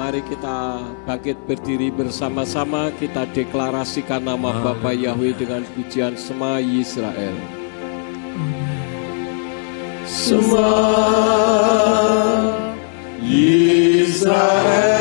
Mari kita bangkit berdiri bersama-sama, kita deklarasikan nama Bapa Yahweh dengan pujian Shema Yisrael. Shema Yisrael.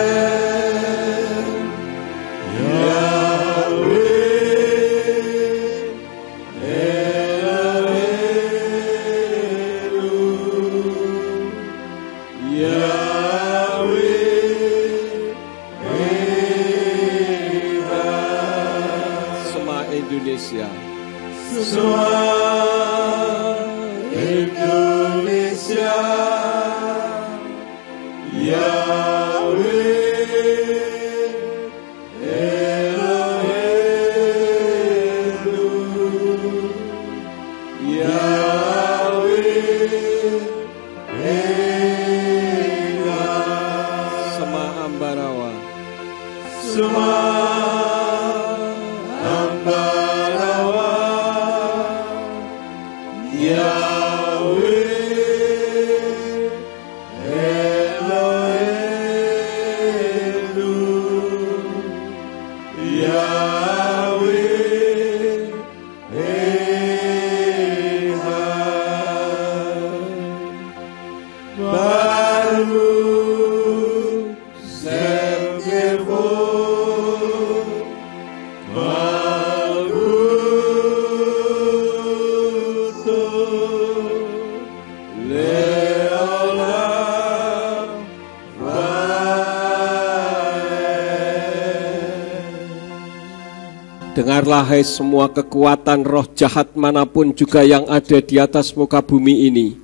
Dengarlah hai semua kekuatan roh jahat manapun juga yang ada di atas muka bumi ini.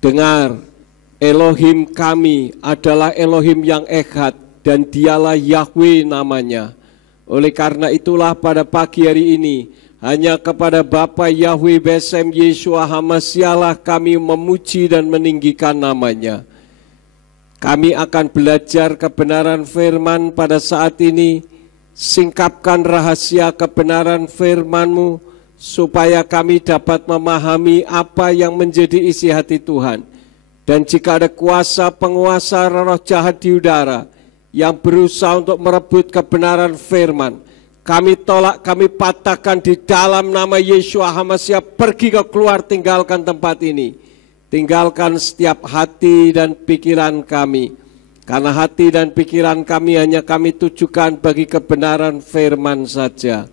Dengar, Elohim kami adalah Elohim yang Echad dan dialah Yahweh namanya. Oleh karena itulah pada pagi hari ini hanya kepada Bapa Yahweh Besem Yeshua HaMashiach kami memuji dan meninggikan namanya. Kami akan belajar kebenaran firman pada saat ini. Singkapkan rahasia kebenaran firman-Mu supaya kami dapat memahami apa yang menjadi isi hati Tuhan. Dan jika ada kuasa penguasa roh jahat di udara yang berusaha untuk merebut kebenaran firman, kami tolak, kami patahkan di dalam nama Yeshua HaMashiach. Pergi ke keluar, tinggalkan tempat ini. Tinggalkan setiap hati dan pikiran kami. Karena hati dan pikiran kami hanya kami tujukan bagi kebenaran firman saja.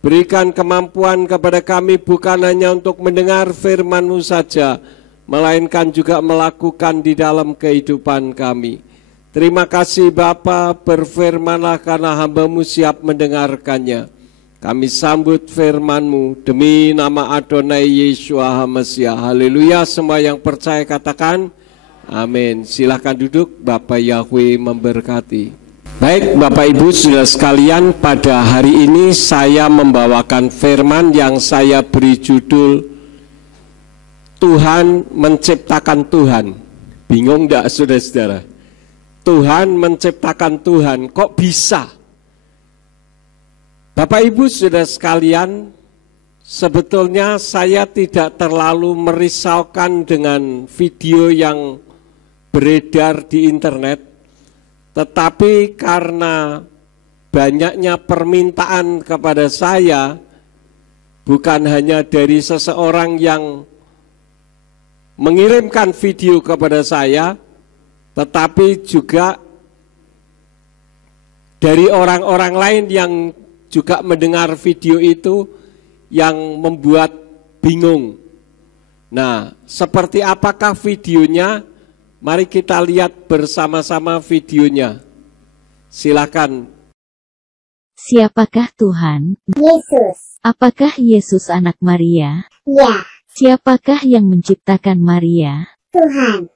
Berikan kemampuan kepada kami bukan hanya untuk mendengar firman-Mu saja, melainkan juga melakukan di dalam kehidupan kami. Terima kasih Bapa, berfirmanlah karena hamba-Mu siap mendengarkannya. Kami sambut firman-Mu demi nama Adonai Yeshua HaMashiach. Haleluya, semua yang percaya katakan amin. Silahkan duduk, Bapak Yahweh memberkati. Baik Bapak Ibu saudara sekalian, pada hari ini saya membawakan firman yang saya beri judul Tuhan menciptakan Tuhan. Bingung enggak saudara-saudara? Tuhan menciptakan Tuhan, kok bisa? Bapak Ibu saudara sekalian, sebetulnya saya tidak terlalu merisaukan dengan video yang beredar di internet, tetapi karena banyaknya permintaan kepada saya, bukan hanya dari seseorang yang mengirimkan video kepada saya, tetapi juga dari orang-orang lain yang juga mendengar video itu yang membuat bingung. Nah, seperti apakah videonya? Mari kita lihat bersama-sama videonya. Silakan. Siapakah Tuhan? Yesus. Apakah Yesus anak Maria? Ya. Siapakah yang menciptakan Maria? Tuhan.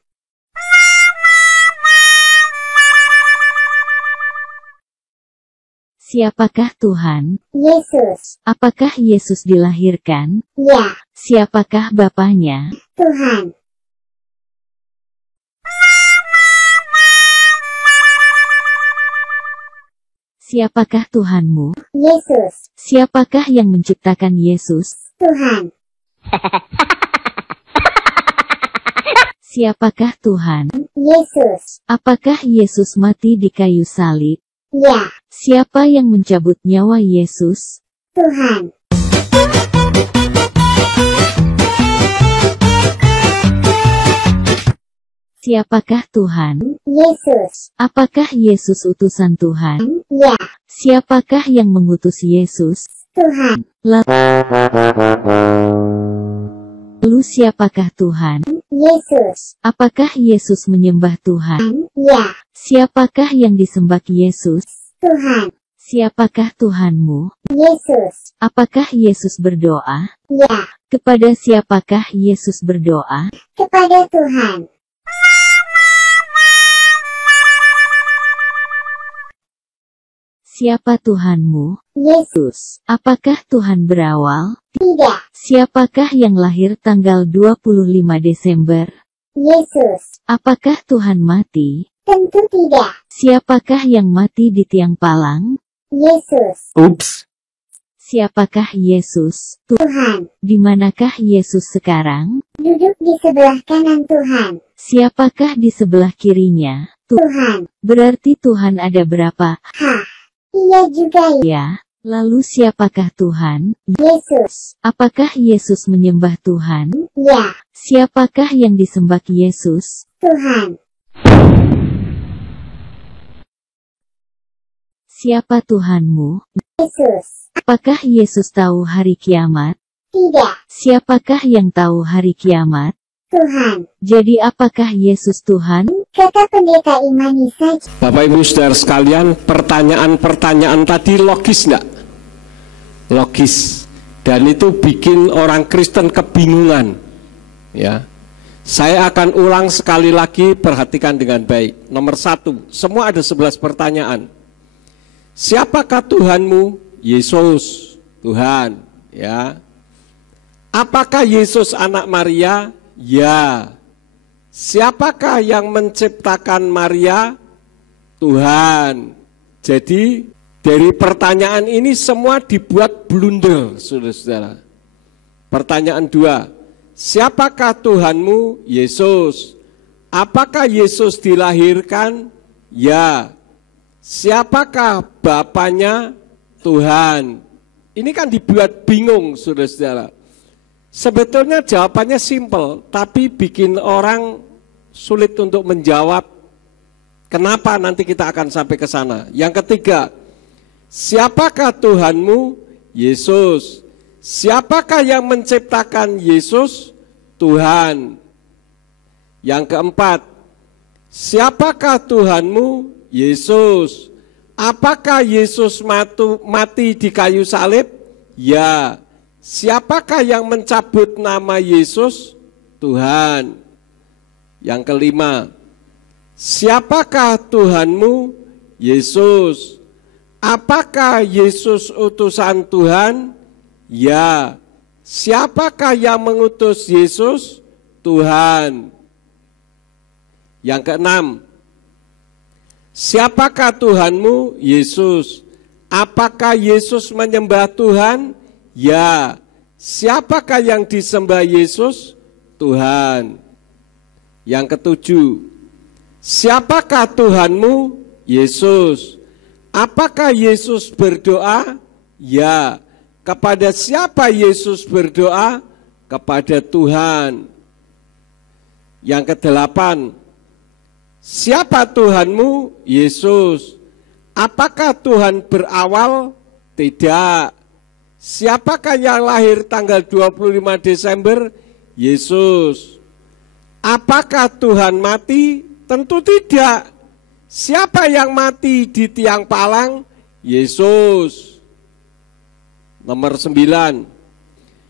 Siapakah Tuhan? Yesus. Apakah Yesus dilahirkan? Ya, Siapakah Bapaknya? Tuhan. Siapakah Tuhanmu? Yesus. Siapakah yang menciptakan Yesus? Tuhan. Siapakah Tuhan? Yesus. Apakah Yesus mati di kayu salib? Ya, Siapa yang mencabut nyawa Yesus? Tuhan. Siapakah Tuhan? Yesus. Apakah Yesus utusan Tuhan? Ya, Siapakah yang mengutus Yesus? Tuhan. Lalu siapakah Tuhan? Yesus. Apakah Yesus menyembah Tuhan? Ya, Siapakah yang disembah Yesus? Tuhan. Siapakah Tuhanmu? Yesus. Apakah Yesus berdoa? Ya, Kepada siapakah Yesus berdoa? kepada Tuhan. Siapa Tuhanmu? Yesus. Apakah Tuhan berawal? Tidak. Siapakah yang lahir tanggal 25 Desember? Yesus. Apakah Tuhan mati? Tentu tidak. Siapakah yang mati di tiang palang? Yesus. Ups. Siapakah Yesus? Tuhan. Di manakah Yesus sekarang? Duduk di sebelah kanan Tuhan. Siapakah di sebelah kirinya? Tuhan. Berarti Tuhan ada berapa? Hah. Iya juga ya. Ya. Lalu siapakah Tuhan? Yesus. Apakah Yesus menyembah Tuhan? Ya, Siapakah yang disembah Yesus? Tuhan. Siapa Tuhanmu? Yesus. Apakah Yesus tahu hari kiamat? Tidak. Siapakah yang tahu hari kiamat? Tuhan. Jadi apakah Yesus Tuhan? Kata pendeta imani saja. Bapak Ibu Saudara sekalian, pertanyaan-pertanyaan tadi logis enggak? Logis. Dan itu bikin orang Kristen kebingungan. Ya. Saya akan ulang sekali lagi, perhatikan dengan baik. Nomor 1, semua ada 11 pertanyaan. Siapakah Tuhanmu? Yesus, Tuhan. Ya. Apakah Yesus anak Maria? Ya. Siapakah yang menciptakan Maria? Tuhan. Jadi dari pertanyaan ini semua dibuat blunder, saudara-saudara. Pertanyaan 2, siapakah Tuhanmu? Yesus. Apakah Yesus dilahirkan? Ya. Siapakah Bapaknya? Tuhan. Ini kan dibuat bingung, saudara-saudara. Sebetulnya jawabannya simpel, tapi bikin orang sulit untuk menjawab. Kenapa? Nanti kita akan sampai ke sana. Yang ketiga, siapakah Tuhanmu? Yesus. Siapakah yang menciptakan Yesus? Tuhan. Yang keempat, siapakah Tuhanmu? Yesus. Apakah Yesus mati di kayu salib? Ya. Siapakah yang mencabut nama Yesus? Tuhan. Yang kelima, siapakah Tuhanmu? Yesus. Apakah Yesus utusan Tuhan? Ya. Siapakah yang mengutus Yesus? Tuhan. Yang keenam, siapakah Tuhanmu? Yesus. Apakah Yesus menyembah Tuhan? Ya. Siapakah yang disembah Yesus? Tuhan. Yang ketujuh, siapakah Tuhanmu? Yesus. Apakah Yesus berdoa? Ya. Kepada siapa Yesus berdoa? Kepada Tuhan. Yang kedelapan, siapa Tuhanmu? Yesus. Apakah Tuhan berawal? Tidak. Siapakah yang lahir tanggal 25 Desember? Yesus. Apakah Tuhan mati? Tentu tidak. Siapa yang mati di tiang palang? Yesus. Nomor 9.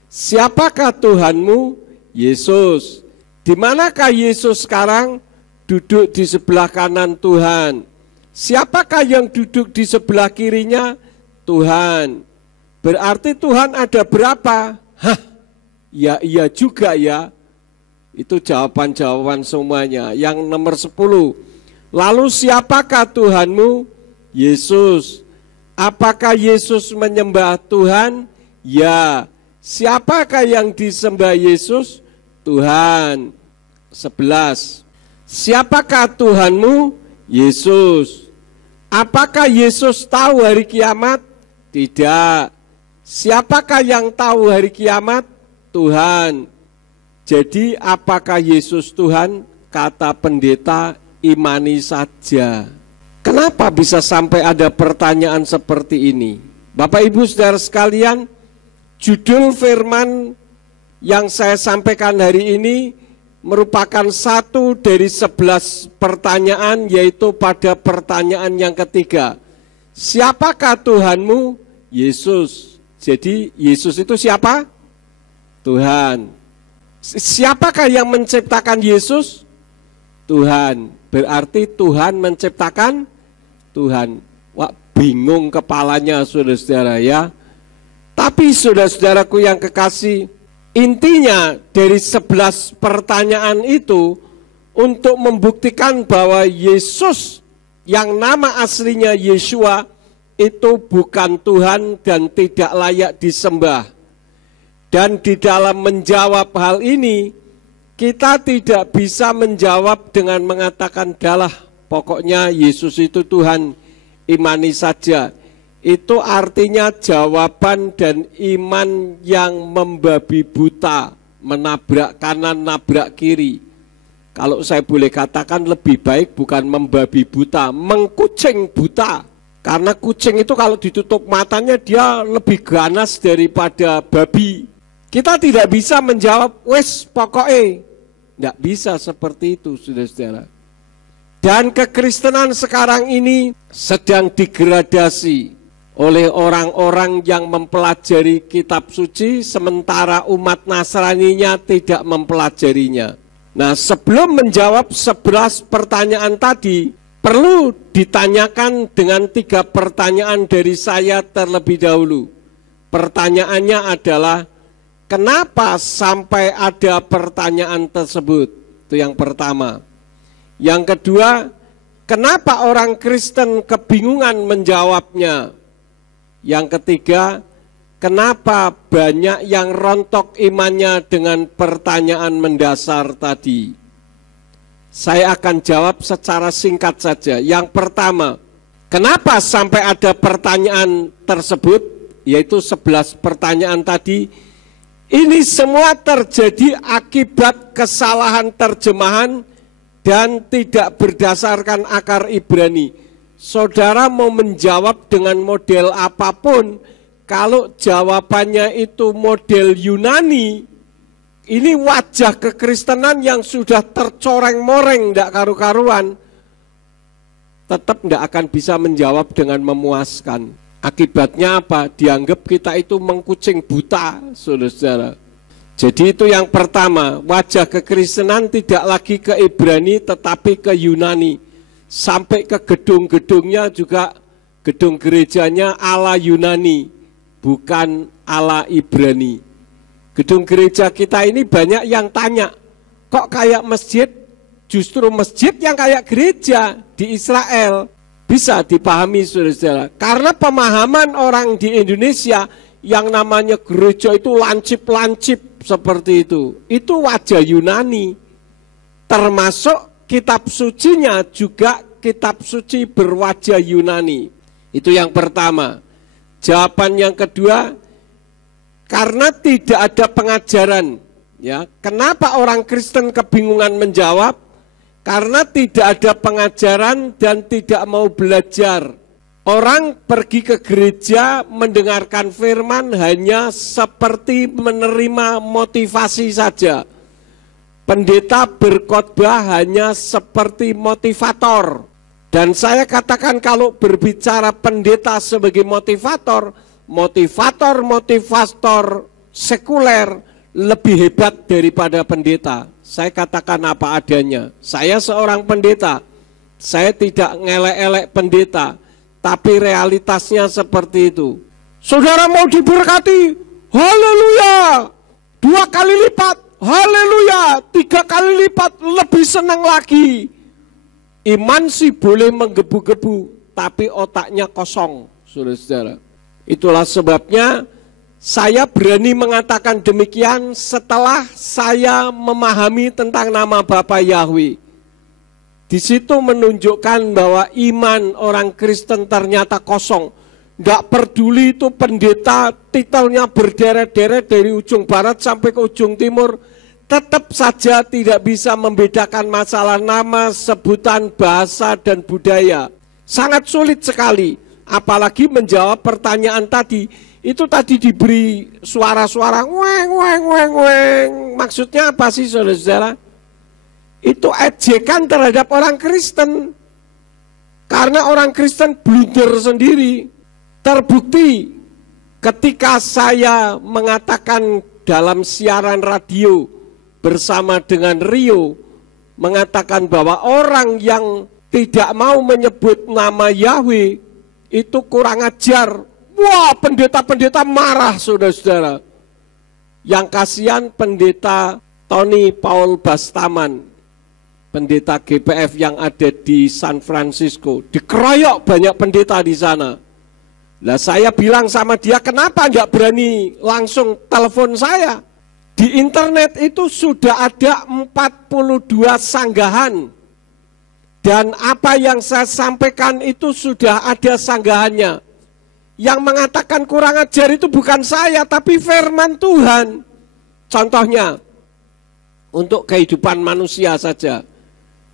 Siapakah Tuhanmu? Yesus. Di manakah Yesus sekarang? Duduk di sebelah kanan Tuhan. Siapakah yang duduk di sebelah kirinya? Tuhan. Berarti Tuhan ada berapa? Hah, ya iya juga ya. Itu jawaban-jawaban semuanya. Yang nomor 10. Lalu siapakah Tuhanmu? Yesus. Apakah Yesus menyembah Tuhan? Ya. Siapakah yang disembah Yesus? Tuhan. 11. Siapakah Tuhanmu? Yesus. Apakah Yesus tahu hari kiamat? Tidak. Siapakah yang tahu hari kiamat? Tuhan. Jadi apakah Yesus Tuhan? Kata pendeta, imani saja. Kenapa bisa sampai ada pertanyaan seperti ini? Bapak Ibu Saudara sekalian, judul firman yang saya sampaikan hari ini merupakan satu dari 11 pertanyaan, yaitu pada pertanyaan yang ketiga. Siapakah Tuhanmu? Yesus. Jadi Yesus itu siapa? Tuhan. Siapakah yang menciptakan Yesus? Tuhan. Berarti Tuhan menciptakan Tuhan. Wah, bingung kepalanya saudara-saudara ya. Tapi saudara-saudaraku yang kekasih, intinya dari 11 pertanyaan itu untuk membuktikan bahwa Yesus yang nama aslinya Yeshua itu bukan Tuhan dan tidak layak disembah. Dan di dalam menjawab hal ini, kita tidak bisa menjawab dengan mengatakan, "Dalah, pokoknya Yesus itu Tuhan, imani saja." Itu artinya jawaban dan iman yang membabi buta, menabrak kanan, nabrak kiri. Kalau saya boleh katakan lebih baik bukan membabi buta, mengkucing buta. Karena kucing itu kalau ditutup matanya dia lebih ganas daripada babi. Kita tidak bisa menjawab, wes pokoknya. Tidak bisa seperti itu, saudara-saudara. Dan kekristenan sekarang ini sedang digradasi oleh orang-orang yang mempelajari kitab suci, sementara umat Nasraninya tidak mempelajarinya. Nah, sebelum menjawab 11 pertanyaan tadi, perlu ditanyakan dengan 3 pertanyaan dari saya terlebih dahulu. Pertanyaannya adalah, kenapa sampai ada pertanyaan tersebut? Itu yang pertama. Yang kedua, kenapa orang Kristen kebingungan menjawabnya? Yang ketiga, kenapa banyak yang rontok imannya dengan pertanyaan mendasar tadi? Saya akan jawab secara singkat saja. Yang pertama, kenapa sampai ada pertanyaan tersebut, yaitu 11 pertanyaan tadi? Ini semua terjadi akibat kesalahan terjemahan dan tidak berdasarkan akar Ibrani. Saudara mau menjawab dengan model apapun, kalau jawabannya itu model Yunani, ini wajah kekristenan yang sudah tercoreng-moreng, tidak karu-karuan, tetap tidak akan bisa menjawab dengan memuaskan. Akibatnya apa? Dianggap kita itu mengkucing buta, saudara-saudara. Jadi itu yang pertama, wajah kekristenan tidak lagi ke Ibrani tetapi ke Yunani. Sampai ke gedung-gedungnya juga, gedung gerejanya ala Yunani, bukan ala Ibrani. Gedung gereja kita ini banyak yang tanya, kok kayak masjid? Justru masjid yang kayak gereja di Israel. Bisa dipahami saudara-saudara, karena pemahaman orang di Indonesia yang namanya gereja itu lancip-lancip seperti itu. Itu wajah Yunani, termasuk kitab sucinya juga kitab suci berwajah Yunani. Itu yang pertama. Jawaban yang kedua, karena tidak ada pengajaran. Ya, kenapa orang Kristen kebingungan menjawab? Karena tidak ada pengajaran dan tidak mau belajar. Orang pergi ke gereja mendengarkan firman hanya seperti menerima motivasi saja. Pendeta berkhotbah hanya seperti motivator. Dan saya katakan kalau berbicara pendeta sebagai motivator, motivator sekuler lebih hebat daripada pendeta. Saya katakan apa adanya. Saya seorang pendeta. Saya tidak ngelek-elek pendeta. tapi realitasnya seperti itu. Saudara mau diberkati, haleluya, 2 kali lipat, haleluya, 3 kali lipat, lebih senang lagi. Iman sih boleh menggebu-gebu, tapi otaknya kosong, saudara-saudara. Itulah sebabnya saya berani mengatakan demikian setelah saya memahami tentang nama Bapa Yahweh. Di situ menunjukkan bahwa iman orang Kristen ternyata kosong. Nggak peduli itu pendeta titelnya berderet-deret dari ujung barat sampai ke ujung timur, tetap saja tidak bisa membedakan masalah nama, sebutan, bahasa, dan budaya. Sangat sulit sekali, apalagi menjawab pertanyaan tadi. Itu tadi diberi suara-suara weng, weng, weng, weng. Maksudnya apa sih saudara-saudara? Itu ejekan terhadap orang Kristen. Karena orang Kristen blunder sendiri. Terbukti ketika saya mengatakan dalam siaran radio bersama dengan Rio, mengatakan bahwa orang yang tidak mau menyebut nama Yahweh itu kurang ajar. Wah, pendeta-pendeta marah, saudara-saudara. Yang kasihan pendeta Tony Paul Bastaman, pendeta GPF yang ada di San Francisco. Dikeroyok banyak pendeta di sana. Nah, saya bilang sama dia, kenapa nggak berani langsung telepon saya? Di internet itu sudah ada 42 sanggahan. Dan apa yang saya sampaikan itu sudah ada sanggahannya. Yang mengatakan kurang ajar itu bukan saya, tapi firman Tuhan. Contohnya, untuk kehidupan manusia saja.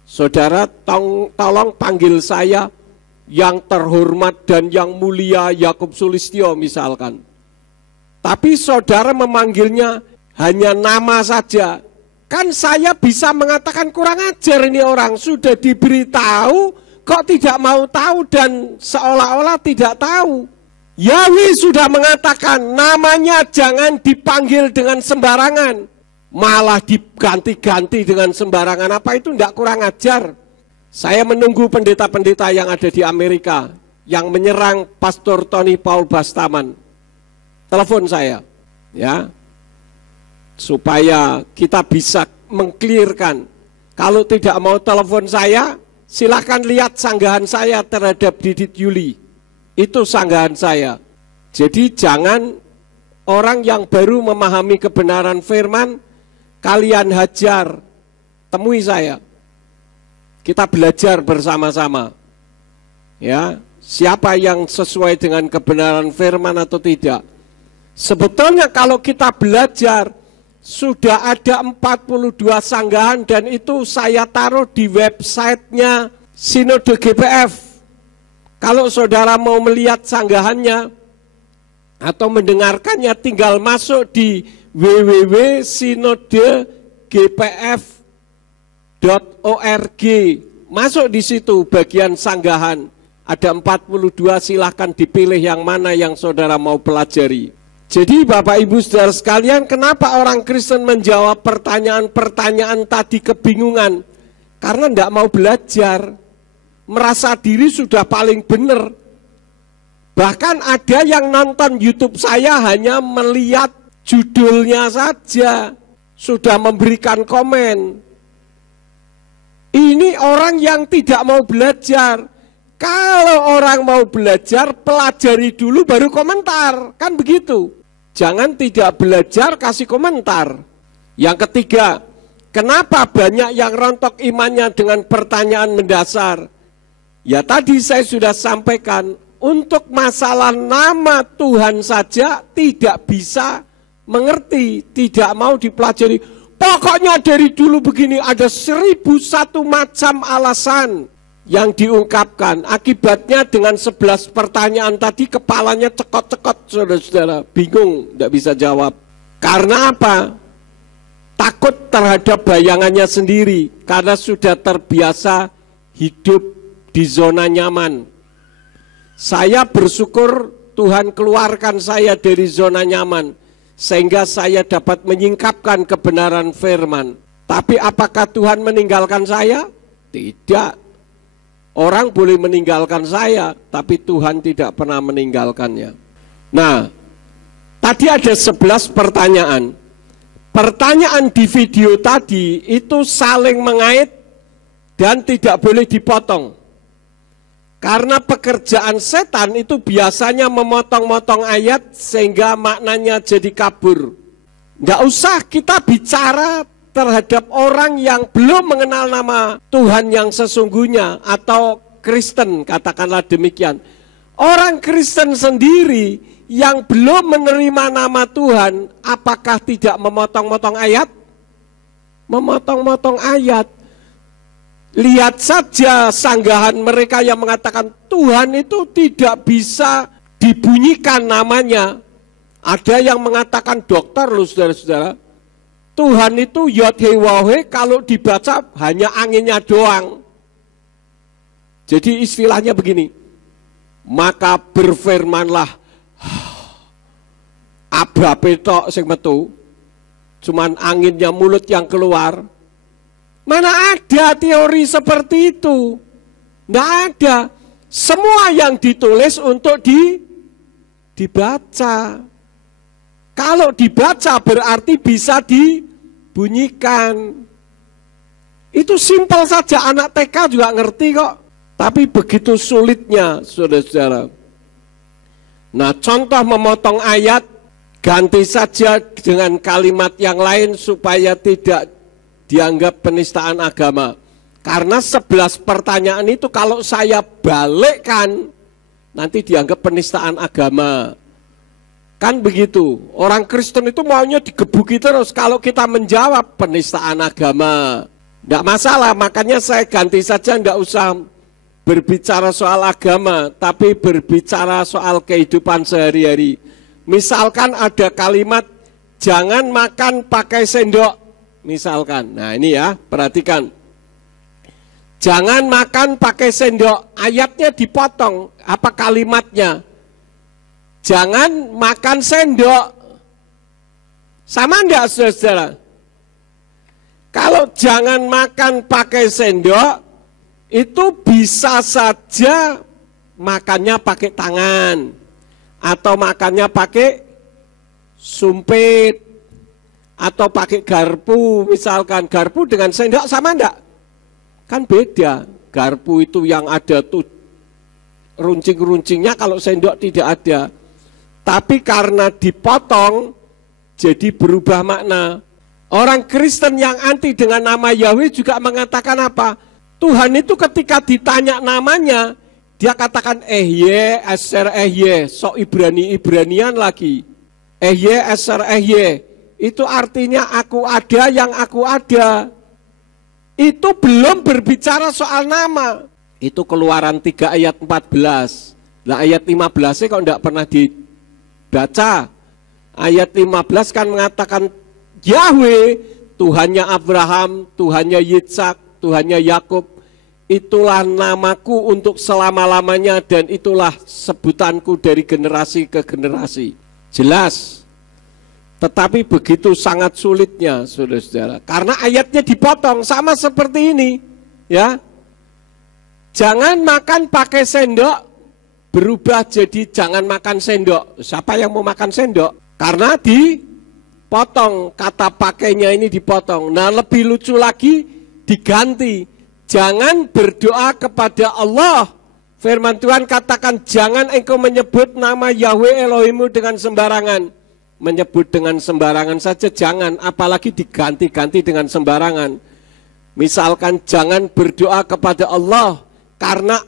Saudara, tolong panggil saya yang terhormat dan yang mulia Yakub Sulistyo misalkan. Tapi saudara memanggilnya hanya nama saja. Kan saya bisa mengatakan kurang ajar ini orang. Sudah diberitahu, kok tidak mau tahu dan seolah-olah tidak tahu. Yahweh sudah mengatakan namanya jangan dipanggil dengan sembarangan, malah diganti-ganti dengan sembarangan. Apa itu tidak kurang ajar? Saya menunggu pendeta-pendeta yang ada di Amerika yang menyerang Pastor Tony Paul Bastaman. Telepon saya, ya, supaya kita bisa mengklirkan. Kalau tidak mau telepon saya, silakan lihat sanggahan saya terhadap Didit Yuli. Itu sanggahan saya. Jadi jangan orang yang baru memahami kebenaran firman, kalian hajar, temui saya. Kita belajar bersama-sama. Ya, siapa yang sesuai dengan kebenaran firman atau tidak. Sebetulnya kalau kita belajar, sudah ada 42 sanggahan dan itu saya taruh di websitenya Sinode GPF. Kalau saudara mau melihat sanggahannya atau mendengarkannya, tinggal masuk di www.sinodegpf.org. Masuk di situ bagian sanggahan. Ada 42, silahkan dipilih yang mana yang saudara mau pelajari. Jadi Bapak Ibu Saudara sekalian, kenapa orang Kristen menjawab pertanyaan-pertanyaan tadi kebingungan? Karena tidak mau belajar. Merasa diri sudah paling benar. Bahkan ada yang nonton YouTube saya hanya melihat judulnya saja, sudah memberikan komen. Ini orang yang tidak mau belajar. Kalau orang mau belajar, pelajari dulu baru komentar. Kan begitu. Jangan tidak belajar kasih komentar. Yang ketiga, kenapa banyak yang rontok imannya dengan pertanyaan mendasar? Ya tadi saya sudah sampaikan, untuk masalah nama Tuhan saja tidak bisa mengerti, tidak mau dipelajari. Pokoknya dari dulu begini, ada 1001 macam alasan yang diungkapkan. Akibatnya dengan 11 pertanyaan tadi kepalanya cekot-cekot, saudara-saudara, bingung, tidak bisa jawab. Karena apa? Takut terhadap bayangannya sendiri, karena sudah terbiasa hidup di zona nyaman. Saya bersyukur Tuhan keluarkan saya dari zona nyaman, sehingga saya dapat menyingkapkan kebenaran firman. Tapi apakah Tuhan meninggalkan saya? Tidak. Orang boleh meninggalkan saya, tapi Tuhan tidak pernah meninggalkannya. Nah, tadi ada 11 pertanyaan. Pertanyaan di video tadi itu saling mengait dan tidak boleh dipotong. Karena pekerjaan setan itu biasanya memotong-motong ayat sehingga maknanya jadi kabur. Nggak usah kita bicara terhadap orang yang belum mengenal nama Tuhan yang sesungguhnya atau Kristen, katakanlah demikian. Orang Kristen sendiri yang belum menerima nama Tuhan, apakah tidak memotong-motong ayat? Memotong-motong ayat. Lihat saja sanggahan mereka yang mengatakan Tuhan itu tidak bisa dibunyikan namanya. Ada yang mengatakan dokter loh saudara-saudara. Tuhan itu Yod-Heh-Waw-Heh kalau dibaca hanya anginnya doang. Jadi istilahnya begini. Maka berfirmanlah abrabe tok sing metu. Cuman anginnya mulut yang keluar. Mana ada teori seperti itu? Nggak ada. Semua yang ditulis untuk dibaca. Kalau dibaca berarti bisa dibunyikan. Itu simpel saja, anak TK juga ngerti kok. Tapi begitu sulitnya, saudara-saudara. Nah, contoh memotong ayat, ganti saja dengan kalimat yang lain supaya tidak dianggap penistaan agama. Karena 11 pertanyaan itu kalau saya balikkan, nanti dianggap penistaan agama. Kan begitu, orang Kristen itu maunya digebuki terus. Kalau kita menjawab penistaan agama, tidak masalah. Makanya saya ganti saja, tidak usah berbicara soal agama, tapi berbicara soal kehidupan sehari-hari. Misalkan ada kalimat, jangan makan pakai sendok. Misalkan, nah ini ya, perhatikan. Jangan makan pakai sendok, ayatnya dipotong, apa kalimatnya? Jangan makan sendok. Sama enggak saudara? Kalau jangan makan pakai sendok, itu bisa saja makannya pakai tangan. Atau makannya pakai sumpit. Atau pakai garpu, misalkan garpu dengan sendok sama enggak? Kan beda. Garpu itu yang ada tuh runcing-runcingnya, kalau sendok tidak ada. Tapi karena dipotong, jadi berubah makna. Orang Kristen yang anti dengan nama Yahweh juga mengatakan apa? Tuhan itu ketika ditanya namanya, dia katakan Ehye, Eser Ehye, sok Ibrani-Ibranian lagi. Ehye, Eser Ehye. Itu artinya aku ada yang aku ada. Itu belum berbicara soal nama. Itu Keluaran 3 ayat 14. Nah ayat 15 kok enggak pernah dibaca. Ayat 15 kan mengatakan Yahweh, Tuhannya Abraham, Tuhannya Yitzhak, Tuhannya Yakub. Itulah namaku untuk selama-lamanya dan itulah sebutanku dari generasi ke generasi. Jelas. Tetapi begitu sangat sulitnya, saudara-saudara. Karena ayatnya dipotong, sama seperti ini. Ya, jangan makan pakai sendok, berubah jadi jangan makan sendok. Siapa yang mau makan sendok? Karena dipotong, kata pakainya ini dipotong. Nah lebih lucu lagi, diganti. Jangan berdoa kepada Allah. Firman Tuhan katakan, jangan engkau menyebut nama Yahweh Elohimmu dengan sembarangan. Menyebut dengan sembarangan saja jangan, apalagi diganti-ganti dengan sembarangan. Misalkan jangan berdoa kepada Allah, karena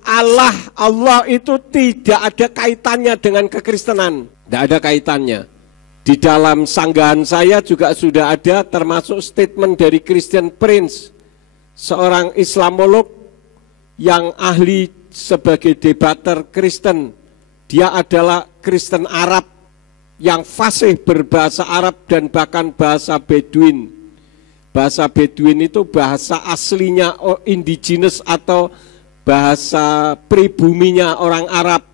Allah itu tidak ada kaitannya dengan kekristenan. Tidak ada kaitannya. Di dalam sanggahan saya juga sudah ada termasuk statement dari Christian Prince, seorang Islamolog yang ahli sebagai debater Kristen. Dia adalah Kristen Arab yang fasih berbahasa Arab dan bahkan bahasa Bedouin. Bahasa Bedouin itu bahasa aslinya indigenous atau bahasa pribuminya orang Arab.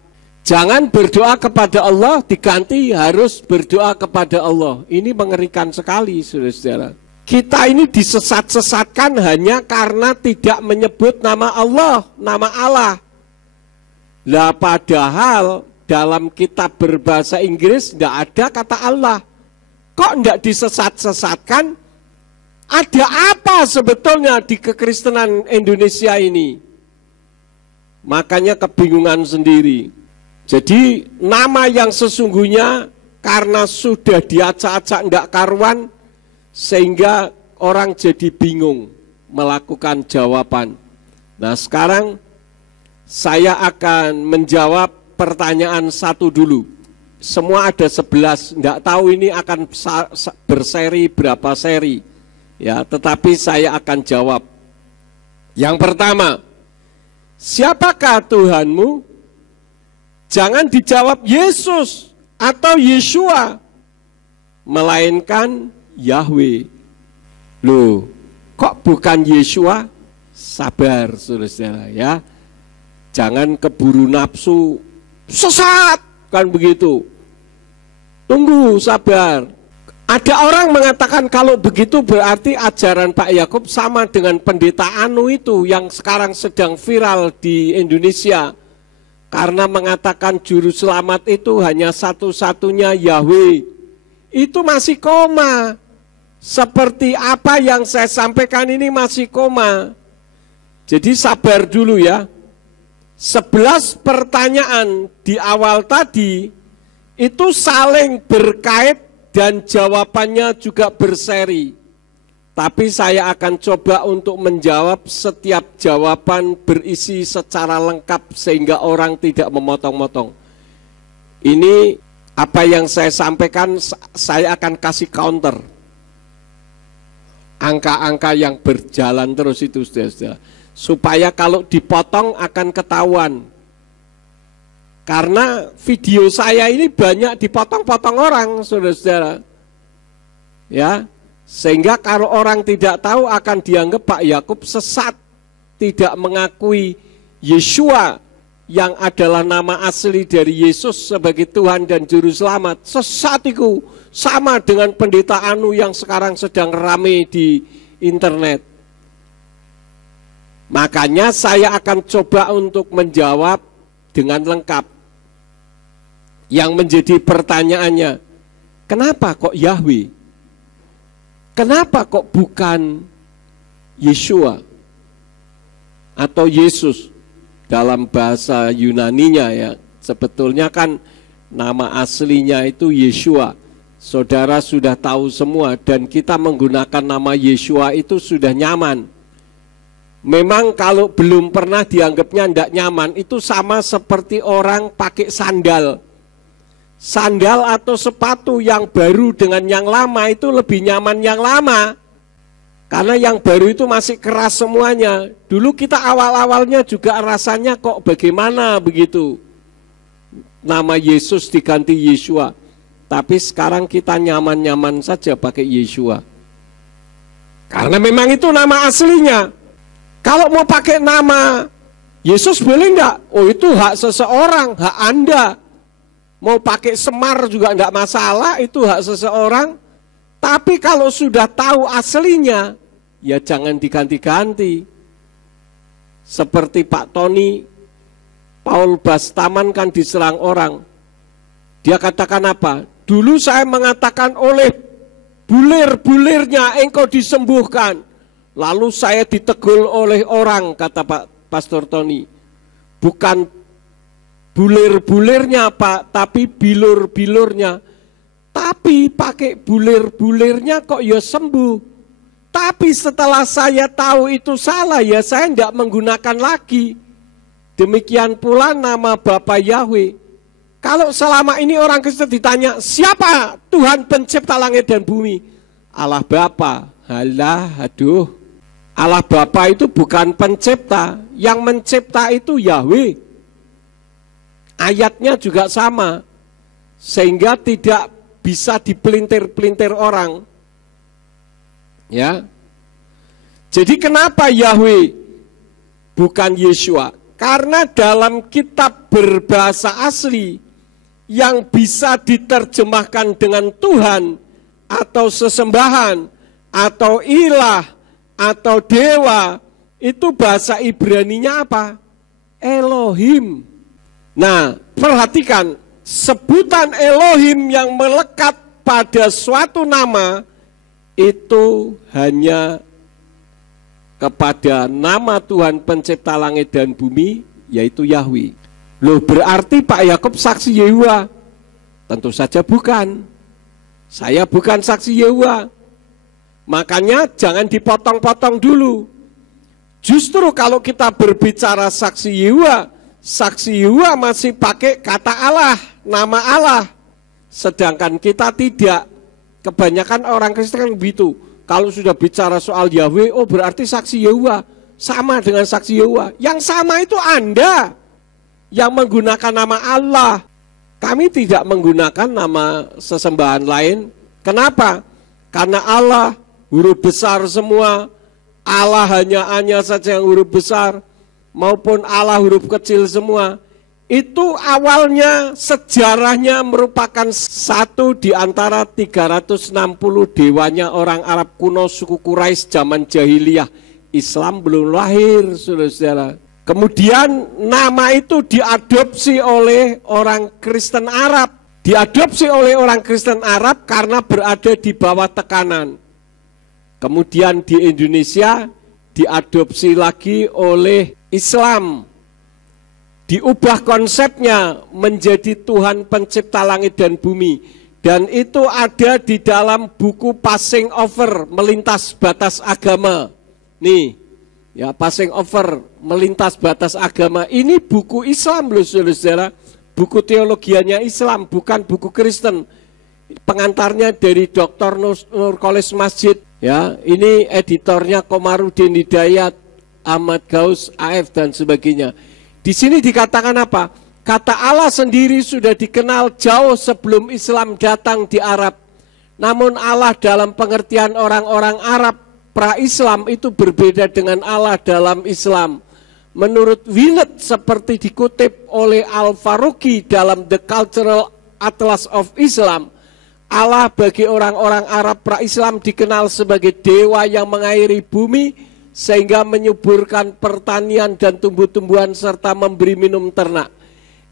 Jangan berdoa kepada Allah, diganti harus berdoa kepada Allah. Ini mengerikan sekali, saudara-saudara. Kita ini disesat-sesatkan hanya karena tidak menyebut nama Allah, nama Allah. Lah padahal dalam kitab berbahasa Inggris tidak ada kata Allah. Kok tidak disesat-sesatkan? Ada apa sebetulnya di kekristenan Indonesia ini? Makanya kebingungan sendiri. Jadi nama yang sesungguhnya karena sudah diacak-acak tidak karuan, sehingga orang jadi bingung melakukan jawaban. Nah sekarang saya akan menjawab pertanyaan satu dulu. Semua ada 11, tidak tahu ini akan berseri berapa seri. Ya, tetapi saya akan jawab. Yang pertama, siapakah Tuhanmu? Jangan dijawab Yesus atau Yeshua, melainkan Yahweh. Loh, kok bukan Yeshua? Sabar saudara-saudara ya. Jangan keburu nafsu, sesat, kan begitu. Tunggu, sabar. Ada orang mengatakan kalau begitu berarti ajaran Pak Yakub sama dengan pendeta Anu itu yang sekarang sedang viral di Indonesia. Karena mengatakan juru selamat itu hanya satu-satunya Yahweh. Itu masih koma. Seperti apa yang saya sampaikan ini masih koma. Jadi sabar dulu ya. 11 pertanyaan di awal tadi itu saling berkait dan jawabannya juga berseri. Tapi saya akan coba untuk menjawab setiap jawaban berisi secara lengkap sehingga orang tidak memotong-motong. Ini apa yang saya sampaikan, saya akan kasih counter. Angka-angka yang berjalan terus itu saudara-saudara. Supaya kalau dipotong akan ketahuan. Karena video saya ini banyak dipotong-potong orang saudara-saudara. Ya. Sehingga kalau orang tidak tahu akan dianggap Pak Yakub sesat, tidak mengakui Yeshua yang adalah nama asli dari Yesus sebagai Tuhan dan Juru Selamat. Sesat itu sama dengan pendeta Anu yang sekarang sedang rame di internet. Makanya saya akan coba untuk menjawab dengan lengkap. Yang menjadi pertanyaannya, kenapa kok Yahweh? Kenapa kok bukan Yeshua atau Yesus dalam bahasa Yunaninya ya? Sebetulnya kan nama aslinya itu Yeshua. Saudara sudah tahu semua dan kita menggunakan nama Yeshua itu sudah nyaman. Memang kalau belum pernah dianggapnya tidak nyaman itu sama seperti orang pakai sandal. Sandal atau sepatu yang baru dengan yang lama itu lebih nyaman yang lama. Karena yang baru itu masih keras semuanya. Dulu kita awal-awalnya juga rasanya kok bagaimana begitu. Nama Yesus diganti Yeshua. Tapi sekarang kita nyaman-nyaman saja pakai Yeshua. Karena memang itu nama aslinya. Kalau mau pakai nama Yesus boleh enggak? Oh itu hak seseorang, hak Anda. Mau pakai Semar juga enggak masalah, itu hak seseorang. Tapi kalau sudah tahu aslinya, ya jangan diganti-ganti. Seperti Pak Tony, Paul Bastaman kan diserang orang. Dia katakan apa? Dulu saya mengatakan oleh bulir-bulirnya engkau disembuhkan. Lalu saya ditegul oleh orang, kata Pak Pastor Tony. Bukan bulir-bulirnya Pak, tapi bilur-bilurnya. Tapi pakai bulir-bulirnya kok ya sembuh. Tapi setelah saya tahu itu salah ya saya tidak menggunakan lagi. Demikian pula nama Bapa Yahweh. Kalau selama ini orang Kristen ditanya, siapa Tuhan pencipta langit dan bumi? Allah Bapa. Halah, aduh. Allah Bapa itu bukan pencipta. Yang mencipta itu Yahweh. Ayatnya juga sama, sehingga tidak bisa dipelintir-pelintir orang. Ya. Jadi kenapa Yahweh bukan Yeshua? Karena dalam kitab berbahasa asli yang bisa diterjemahkan dengan Tuhan atau sesembahan atau ilah atau dewa, itu bahasa Ibraninya apa? Elohim. Nah, perhatikan, sebutan Elohim yang melekat pada suatu nama itu hanya kepada nama Tuhan pencipta langit dan bumi, yaitu Yahweh. Loh, berarti Pak Yakub saksi Yehuwa? Tentu saja bukan. Saya bukan saksi Yehuwa. Makanya jangan dipotong-potong dulu. Justru kalau kita berbicara saksi Yehuwa masih pakai kata Allah, nama Allah. Sedangkan kita tidak. Kebanyakan orang Kristen kan begitu. Kalau sudah bicara soal Yahweh, oh berarti saksi Yehuwa. Sama dengan saksi Yehuwa. Yang sama itu Anda yang menggunakan nama Allah. Kami tidak menggunakan nama sesembahan lain. Kenapa? Karena Allah huruf besar semua. Allah hanya saja yang huruf besar, maupun Allah huruf kecil semua. Itu awalnya sejarahnya merupakan satu di antara 360 dewanya orang Arab kuno suku Quraisy zaman jahiliyah. Islam belum lahir, saudara-saudara. Kemudian nama itu diadopsi oleh orang Kristen Arab. Diadopsi oleh orang Kristen Arab karena berada di bawah tekanan. Kemudian di Indonesia diadopsi lagi oleh Islam. Diubah konsepnya menjadi Tuhan pencipta langit dan bumi. Dan itu ada di dalam buku Passing Over, Melintas Batas Agama. Nih, ya, Passing Over, Melintas Batas Agama. Ini buku Islam loh, saudara-saudara. Buku teologianya Islam, bukan buku Kristen. Pengantarnya dari Dr. Nurkolis Masjid. Ya, ini editornya Komarudin Hidayat, Ahmad Gaus, AF dan sebagainya. Di sini dikatakan apa? Kata Allah sendiri sudah dikenal jauh sebelum Islam datang di Arab. Namun Allah dalam pengertian orang-orang Arab pra-Islam itu berbeda dengan Allah dalam Islam. Menurut Winnet, seperti dikutip oleh Al-Faruqi dalam The Cultural Atlas of Islam, Allah bagi orang-orang Arab pra-Islam dikenal sebagai dewa yang mengairi bumi sehingga menyuburkan pertanian dan tumbuh-tumbuhan serta memberi minum ternak.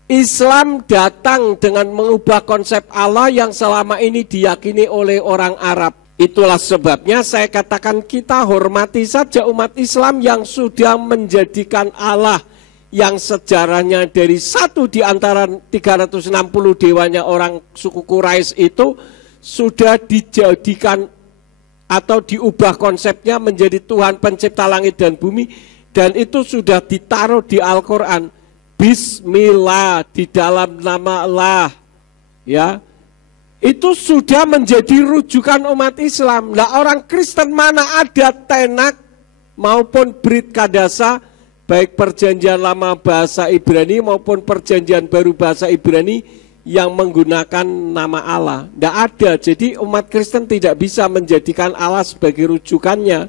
Islam datang dengan mengubah konsep Allah yang selama ini diyakini oleh orang Arab. Itulah sebabnya saya katakan kita hormati saja umat Islam yang sudah menjadikan Allah yang sejarahnya dari satu di antara 360 dewanya orang suku Quraisy itu sudah dijadikan atau diubah konsepnya menjadi Tuhan pencipta langit dan bumi, dan itu sudah ditaruh di Al-Quran. Bismillah, di dalam nama Allah, ya. Itu sudah menjadi rujukan umat Islam. Nah, orang Kristen mana ada Tenak maupun Brit Kadasa, baik perjanjian lama bahasa Ibrani maupun perjanjian baru bahasa Ibrani yang menggunakan nama Allah. Tidak ada. Jadi umat Kristen tidak bisa menjadikan Allah sebagai rujukannya,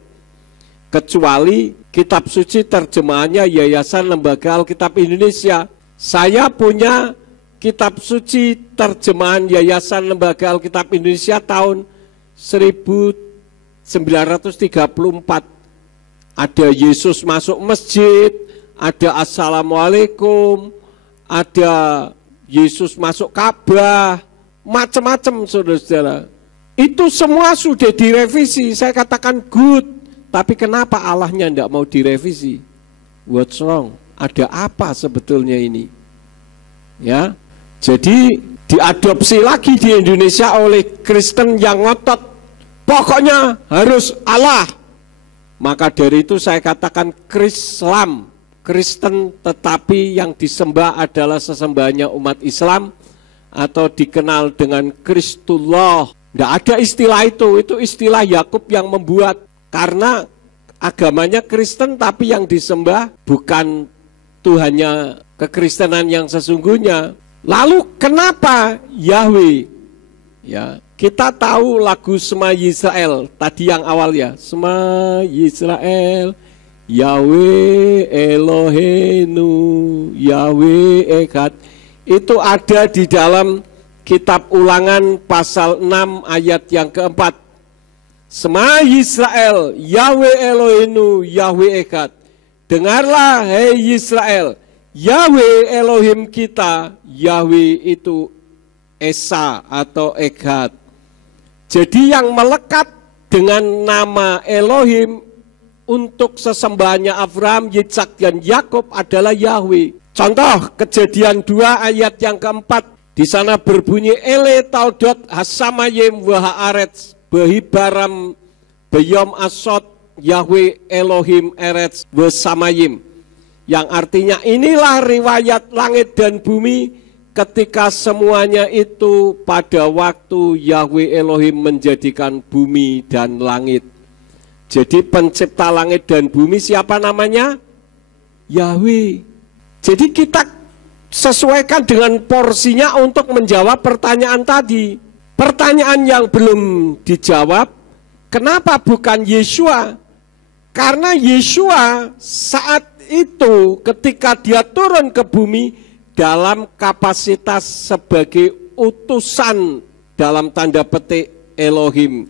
kecuali kitab suci terjemahannya Yayasan Lembaga Alkitab Indonesia. Saya punya kitab suci terjemahan Yayasan Lembaga Alkitab Indonesia tahun 1934. Ada Yesus masuk masjid, ada Assalamualaikum, ada Yesus masuk Ka'bah, macam-macam, saudara-saudara. Itu semua sudah direvisi. Saya katakan good, tapi kenapa Allahnya tidak mau direvisi? What's wrong? Ada apa sebetulnya ini? Ya, jadi diadopsi lagi di Indonesia oleh Kristen yang ngotot, pokoknya harus Allah. Maka dari itu saya katakan Krislam, Kristen tetapi yang disembah adalah sesembahannya umat Islam atau dikenal dengan Kristullah. Tidak ada istilah itu istilah Yakub yang membuat, karena agamanya Kristen tapi yang disembah bukan Tuhannya kekristenan yang sesungguhnya. Lalu kenapa Yahweh? Ya, kita tahu lagu Shema Yisrael tadi yang awal ya, Shema Yisrael, Yahweh Eloheinu, Yahweh Echad. Itu ada di dalam kitab Ulangan pasal 6 ayat yang keempat. Sema Israel, Yahweh Elohinu, Yahweh Echad. Dengarlah, hei Israel, Yahweh Elohim kita, Yahweh itu Esa atau Echad. Jadi yang melekat dengan nama Elohim untuk sesembahannya Abraham, Yitzhak, dan Yakub adalah Yahweh. Contoh Kejadian 2 ayat yang keempat. Di sana berbunyi Ele Taldot Hasamayim Wahaaretz Behibaram Beyom Asot Yahweh Elohim Eretz Besamayim. Yang artinya inilah riwayat langit dan bumi ketika semuanya itu pada waktu Yahweh Elohim menjadikan bumi dan langit. Jadi pencipta langit dan bumi siapa namanya? Yahweh. Jadi kita sesuaikan dengan porsinya untuk menjawab pertanyaan tadi. Pertanyaan yang belum dijawab, kenapa bukan Yeshua? Karena Yeshua saat itu ketika dia turun ke bumi dalam kapasitas sebagai utusan dalam tanda petik Elohim,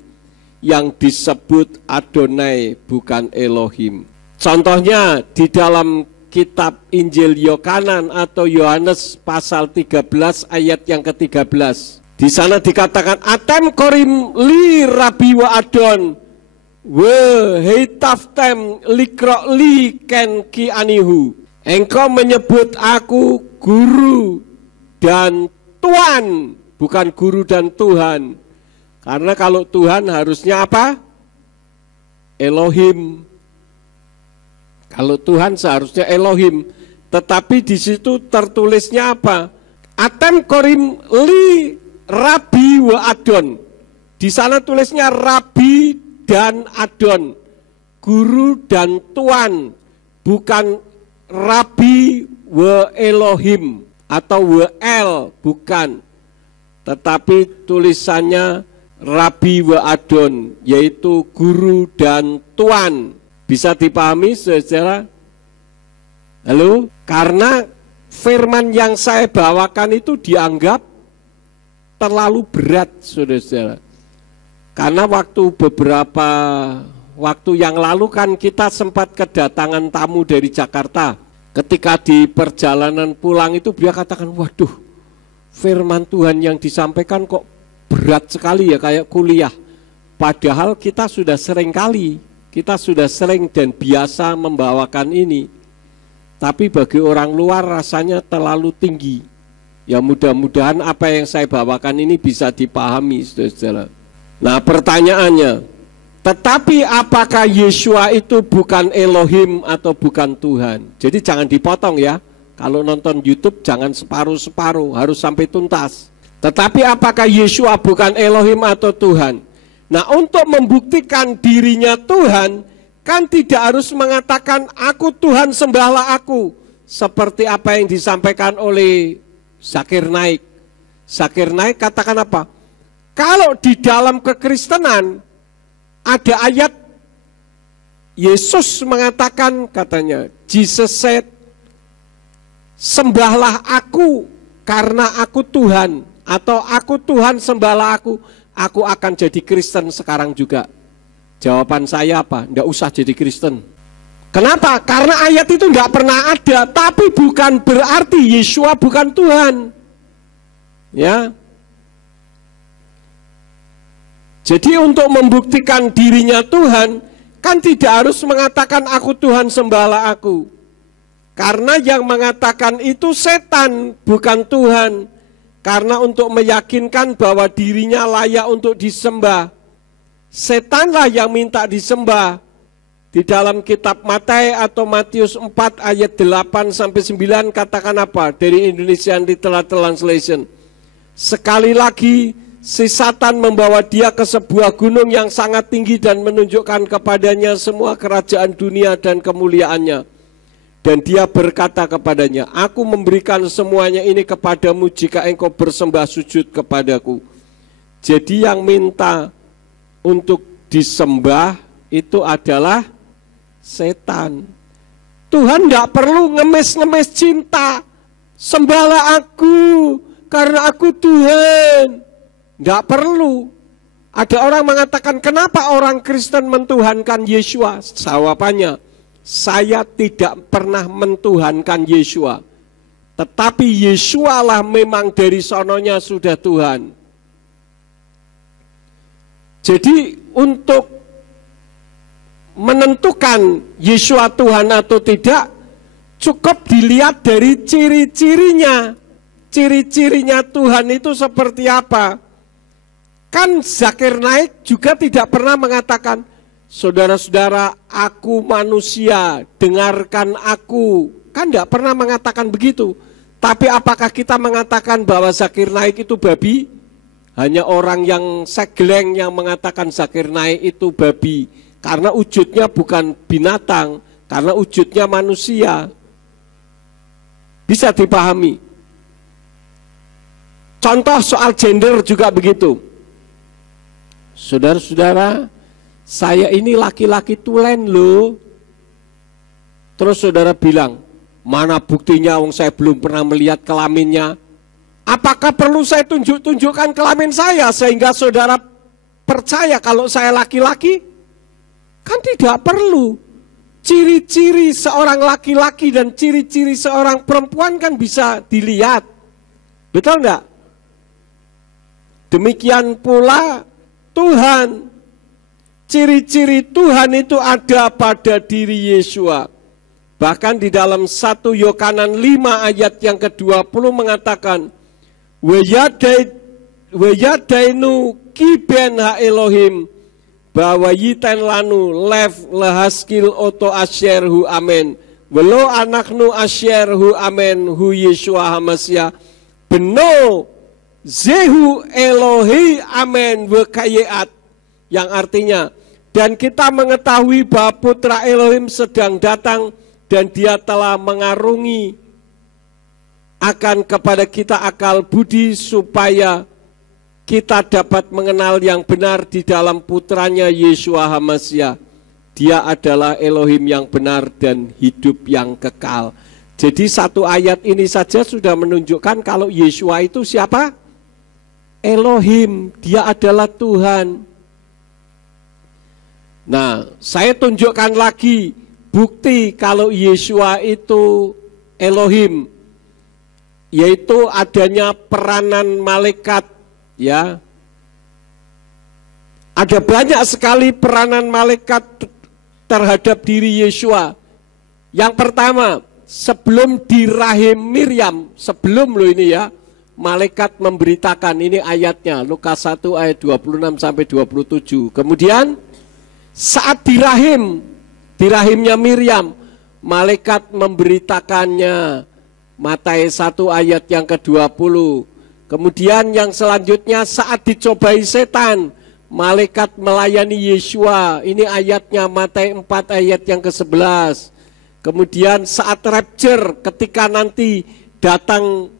yang disebut Adonai bukan Elohim. Contohnya di dalam kitab Injil Yohanan atau Yohanes pasal 13 ayat yang ke-13. Di sana dikatakan Atem korim li Rabi wa Adon we heitaftem likro li ken ki anihu. Engkau menyebut aku guru dan Tuhan, bukan guru dan Tuhan. Karena kalau Tuhan harusnya apa? Elohim. Kalau Tuhan seharusnya Elohim. Tetapi di situ tertulisnya apa? Atem korim li Rabi wa Adon. Di sana tulisnya Rabi dan Adon. Guru dan Tuhan. Bukan Rabi wa Elohim. Atau wa El. Bukan. Tetapi tulisannya Rabi wa Adon, yaitu guru dan tuan. Bisa dipahami saudara? Halo? Karena firman yang saya bawakan itu dianggap terlalu berat saudara-saudara. Karena beberapa waktu yang lalu kan kita sempat kedatangan tamu dari Jakarta. Ketika di perjalanan pulang itu beliau katakan, waduh, firman Tuhan yang disampaikan kok berat sekali ya, kayak kuliah. Padahal kita sudah sering dan biasa membawakan ini. Tapi bagi orang luar rasanya terlalu tinggi. Ya mudah-mudahan apa yang saya bawakan ini bisa dipahami saudara-saudara. Nah pertanyaannya, tetapi apakah Yeshua itu bukan Elohim atau bukan Tuhan? Jadi jangan dipotong ya. Kalau nonton YouTube jangan separuh-separuh, harus sampai tuntas. Tetapi apakah Yeshua bukan Elohim atau Tuhan? Nah untuk membuktikan dirinya Tuhan, kan tidak harus mengatakan aku Tuhan sembahlah aku. Seperti apa yang disampaikan oleh Zakir Naik. Zakir Naik katakan apa? Kalau di dalam kekristenan ada ayat Yesus mengatakan katanya, Jesus said, sembahlah aku karena aku Tuhan. Atau aku Tuhan sembahlah aku akan jadi Kristen sekarang juga. Jawaban saya apa? Nggak usah jadi Kristen. Kenapa? Karena ayat itu nggak pernah ada. Tapi bukan berarti Yeshua bukan Tuhan. Ya. Jadi untuk membuktikan dirinya Tuhan, kan tidak harus mengatakan aku Tuhan sembahlah aku. Karena yang mengatakan itu setan, bukan Tuhan. Karena untuk meyakinkan bahwa dirinya layak untuk disembah, setanlah yang minta disembah. Di dalam kitab Matius atau Matius 4 ayat 8-9 katakan apa? Dari Indonesian Literal Translation. Sekali lagi si Satan membawa dia ke sebuah gunung yang sangat tinggi dan menunjukkan kepadanya semua kerajaan dunia dan kemuliaannya. Dan dia berkata kepadanya, aku memberikan semuanya ini kepadamu jika engkau bersembah sujud kepadaku. Jadi yang minta untuk disembah itu adalah setan. Tuhan tidak perlu ngemis-ngemis cinta. Sembahlah aku karena aku Tuhan. Tidak perlu. Ada orang mengatakan, kenapa orang Kristen mentuhankan Yesua? Jawabannya, saya tidak pernah mentuhankan Yesua. Tetapi Yesua lah memang dari sononya sudah Tuhan. Jadi untuk menentukan Yesua Tuhan atau tidak, cukup dilihat dari ciri-cirinya. Ciri-cirinya Tuhan itu seperti apa? Kan Zakir Naik juga tidak pernah mengatakan, saudara-saudara, aku manusia, dengarkan aku. Kan tidak pernah mengatakan begitu. Tapi apakah kita mengatakan bahwa Zakir Naik itu babi? Hanya orang yang segeleng yang mengatakan Zakir Naik itu babi. Karena wujudnya bukan binatang, karena wujudnya manusia. Bisa dipahami. Contoh soal gender juga begitu. Saudara-saudara, saya ini laki-laki tulen loh. Terus saudara bilang, mana buktinya, wong saya belum pernah melihat kelaminnya. Apakah perlu saya tunjukkan kelamin saya sehingga saudara percaya kalau saya laki-laki? Kan tidak perlu. Ciri-ciri seorang laki-laki dan ciri-ciri seorang perempuan kan bisa dilihat. Betul enggak? Demikian pula Tuhan. Ciri-ciri Tuhan itu ada pada diri Yesua. Bahkan di dalam 1 Yohanes 5 ayat yang ke-20 mengatakan, Weyadainu kiben ha Elohim, bahwa yiten lanu lev lehaskil oto asyer hu amen, welo anaknu asyer hu amen hu Yesua Hamasya, beno Zehu Elohi Amen Wekayeat, yang artinya, dan kita mengetahui bahwa Putra Elohim sedang datang dan dia telah mengarungi akan kepada kita akal budi supaya kita dapat mengenal yang benar di dalam putranya Yesua Hamasya. Dia adalah Elohim yang benar dan hidup yang kekal. Jadi satu ayat ini saja sudah menunjukkan kalau Yesua itu siapa? Elohim, dia adalah Tuhan. Nah, saya tunjukkan lagi bukti kalau Yesua itu Elohim, yaitu adanya peranan malaikat, ya. Ada banyak sekali peranan malaikat terhadap diri Yesua. Yang pertama, sebelum di rahim Miriam, sebelum lo ini ya, malaikat memberitakan, ini ayatnya Lukas 1 ayat 26 sampai 27. Kemudian saat di rahimnya Miriam, malaikat memberitakannya, Matius 1 ayat yang ke-20. Kemudian yang selanjutnya saat dicobai setan, malaikat melayani Yesua, ini ayatnya Matius 4 ayat yang ke-11. Kemudian saat rapture, ketika nanti datang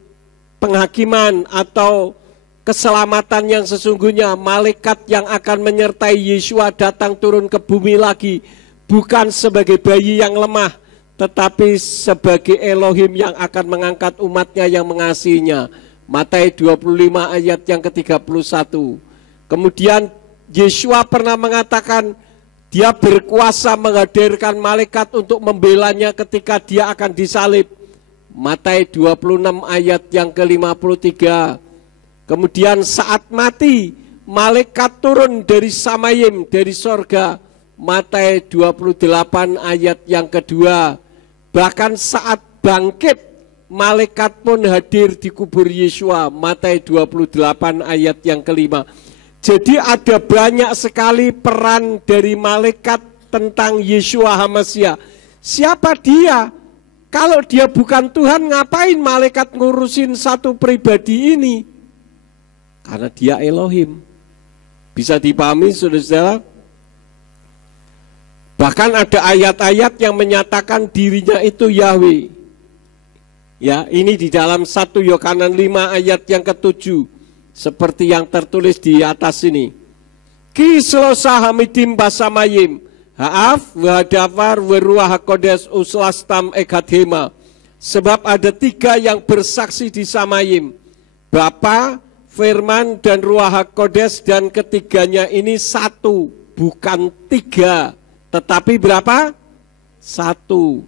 penghakiman atau keselamatan yang sesungguhnya, malaikat yang akan menyertai Yesua datang turun ke bumi lagi, bukan sebagai bayi yang lemah, tetapi sebagai Elohim yang akan mengangkat umatnya yang mengasihinya. Matius 25 ayat yang ke-31. Kemudian Yesua pernah mengatakan dia berkuasa menghadirkan malaikat untuk membelanya ketika dia akan disalib. Matius 26 ayat yang ke-53. Kemudian saat mati, malaikat turun dari Samayim, dari sorga. Matius 28 ayat yang kedua. Bahkan saat bangkit, malaikat pun hadir di kubur Yesua. Matius 28 ayat yang kelima. Jadi ada banyak sekali peran dari malaikat tentang Yesua Hamasya. Siapa dia? Kalau dia bukan Tuhan, ngapain malaikat ngurusin satu pribadi ini? Karena dia Elohim. Bisa dipahami, saudara-saudara? Bahkan ada ayat-ayat yang menyatakan dirinya itu Yahweh. Ya, ini di dalam 1 Yohanes 5 ayat yang ke-7. Seperti yang tertulis di atas ini. Kislosa hamidim basamayim. Ha'af, wahadafar, weruah hakodes, uslastam ekadhema. Sebab ada 3 yang bersaksi di Samayim. Bapa, firman dan Ruach HaKodes, dan ketiganya ini satu, bukan tiga, tetapi berapa? Satu.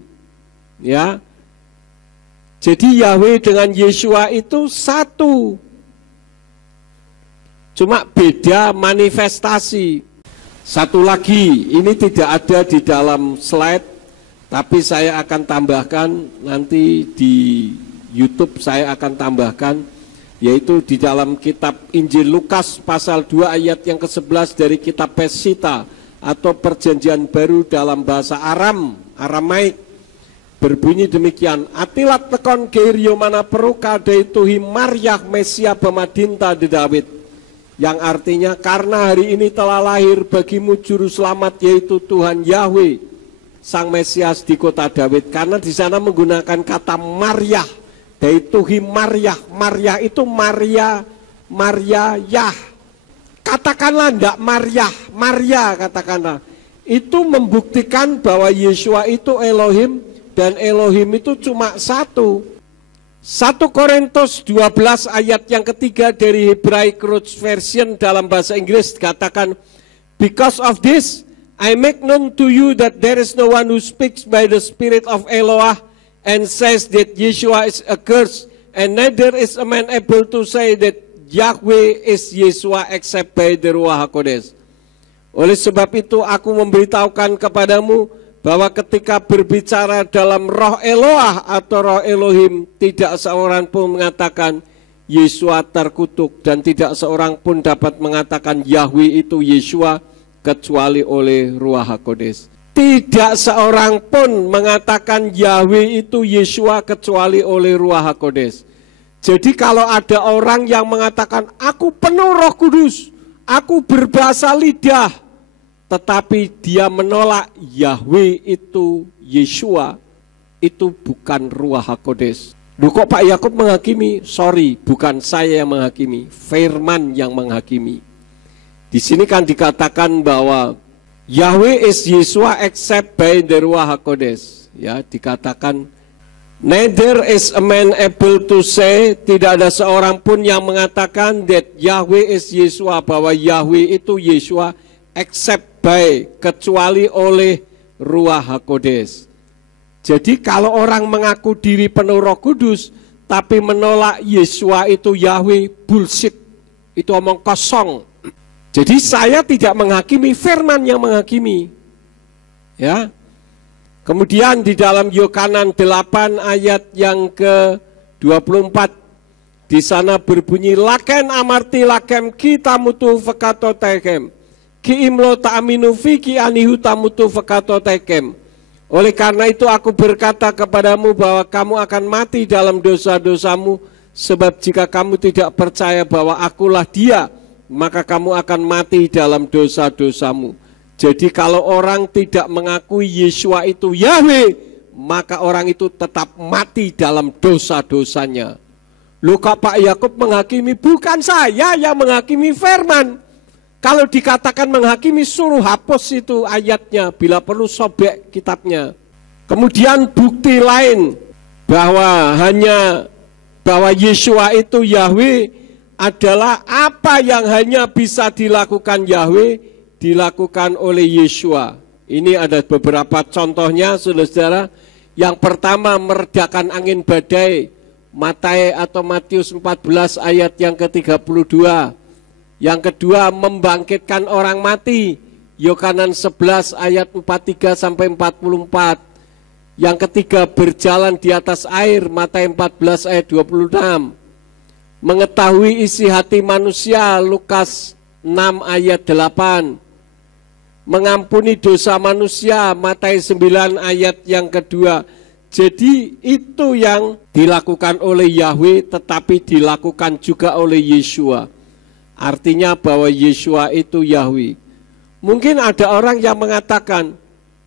Ya. Jadi Yahweh dengan Yeshua itu satu. Cuma beda manifestasi. Satu lagi, ini tidak ada di dalam slide, tapi saya akan tambahkan nanti di YouTube, saya akan tambahkan, yaitu di dalam kitab Injil Lukas pasal 2 ayat yang ke-11 dari kitab Pesita atau Perjanjian Baru dalam bahasa Aramaik, berbunyi demikian: Atilat tekon Gerio mana peruka deituhi Maryah Mesia Bemadinta di David, yang artinya karena hari ini telah lahir bagimu juru selamat, yaitu Tuhan Yahweh Sang Mesias di kota David. Karena di sana menggunakan kata Maryah, deituhi Maryah. Maryah itu Maria Yah. Katakanlah ndak Maria katakanlah. Itu membuktikan bahwa Yeshua itu Elohim, dan Elohim itu cuma satu. 1 Korintus 12 ayat yang ketiga dari Hebraic Root Version dalam bahasa Inggris katakan, because of this I make known to you that there is no one who speaks by the Spirit of Eloah and says that Yeshua is accursed, and neither is a man able to say that Yahweh is Yeshua except by the Ruach HaKodes. Oleh sebab itu aku memberitahukan kepadamu bahwa ketika berbicara dalam roh Eloah atau roh Elohim, tidak seorang pun mengatakan Yeshua terkutuk, dan tidak seorang pun dapat mengatakan Yahweh itu Yeshua kecuali oleh Ruach HaKodes. Tidak seorang pun mengatakan Yahweh itu Yeshua kecuali oleh Ruach HaKodes. Jadi kalau ada orang yang mengatakan aku penuh Roh Kudus, aku berbahasa lidah, tetapi dia menolak Yahweh itu Yeshua, itu bukan Ruach HaKodes. Loh, kok Pak Yakub menghakimi? Sorry, bukan saya yang menghakimi, firman yang menghakimi. Di sini kan dikatakan bahwa Yahweh is Yeshua except by the Ruach HaKodes. Ya, dikatakan neither is a man able to say, tidak ada seorang pun yang mengatakan that Yahweh is Yeshua, bahwa Yahweh itu Yeshua except by, kecuali oleh Ruach HaKodes. Jadi kalau orang mengaku diri penuh Roh Kudus tapi menolak Yeshua itu Yahweh, bullshit. Itu omong kosong. Jadi saya tidak menghakimi, firman yang menghakimi. Ya. Kemudian di dalam Yohanan 8 ayat yang ke-24, di sana berbunyi, laken amarti lakem kita mutu fekato tekem, ki imlo ta'aminu fi ki anihu tamutu fekato tekem. Oleh karena itu aku berkata kepadamu bahwa kamu akan mati dalam dosa-dosamu, sebab jika kamu tidak percaya bahwa akulah dia, maka kamu akan mati dalam dosa-dosamu. Jadi kalau orang tidak mengakui Yeshua itu Yahweh, maka orang itu tetap mati dalam dosa-dosanya. Loh, kok Pak Yakub menghakimi? Bukan saya yang menghakimi, firman. Kalau dikatakan menghakimi, suruh hapus itu ayatnya, bila perlu sobek kitabnya. Kemudian bukti lain bahwa Yeshua itu Yahweh adalah apa yang hanya bisa dilakukan Yahweh, dilakukan oleh Yeshua. Ini ada beberapa contohnya, saudara-saudara. Yang pertama, meredakan angin badai, Matius 14 ayat yang ke-32. Yang kedua, membangkitkan orang mati, Yohanan 11 ayat 43 sampai 44. Yang ketiga, berjalan di atas air, Matius 14 ayat 26. Mengetahui isi hati manusia, Lukas 6 ayat 8. Mengampuni dosa manusia, Matius 9 ayat yang kedua. Jadi itu yang dilakukan oleh Yahweh, tetapi dilakukan juga oleh Yeshua. Artinya bahwa Yeshua itu Yahweh. Mungkin ada orang yang mengatakan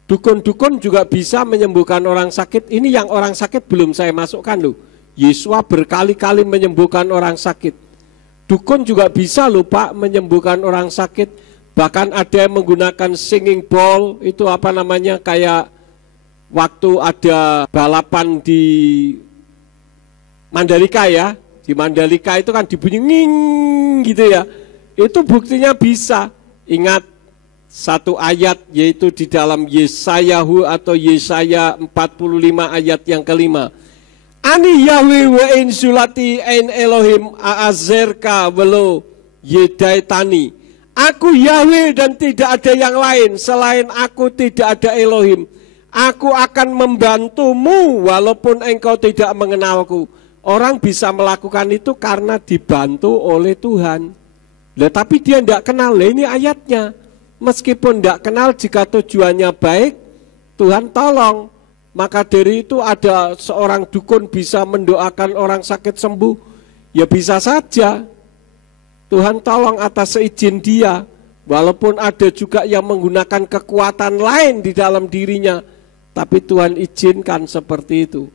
dukun-dukun juga bisa menyembuhkan orang sakit. Ini yang orang sakit belum saya masukkan loh. Yeshua berkali-kali menyembuhkan orang sakit. Dukun juga bisa loh Pak menyembuhkan orang sakit. Bahkan ada yang menggunakan singing bowl, itu apa namanya, kayak waktu ada balapan di Mandalika ya, Di Mandalika itu kan dibunyi nging gitu ya. Itu buktinya bisa. Ingat satu ayat yaitu di dalam Yesayahu atau Yesaya 45 ayat yang kelima. Ani Yahweh wa in sulati ein Elohim aazerka velo yedaitani. Aku Yahweh dan tidak ada yang lain. Selain aku tidak ada Elohim. Aku akan membantumu walaupun engkau tidak mengenalku. Orang bisa melakukan itu karena dibantu oleh Tuhan. Nah, tapi dia tidak kenal. Nah, ini ayatnya. Meskipun tidak kenal, jika tujuannya baik, Tuhan tolong. Maka dari itu ada seorang dukun bisa mendoakan orang sakit sembuh. Ya bisa saja. Tuhan tolong atas seizin dia. Walaupun ada juga yang menggunakan kekuatan lain di dalam dirinya. Tapi Tuhan izinkan seperti itu.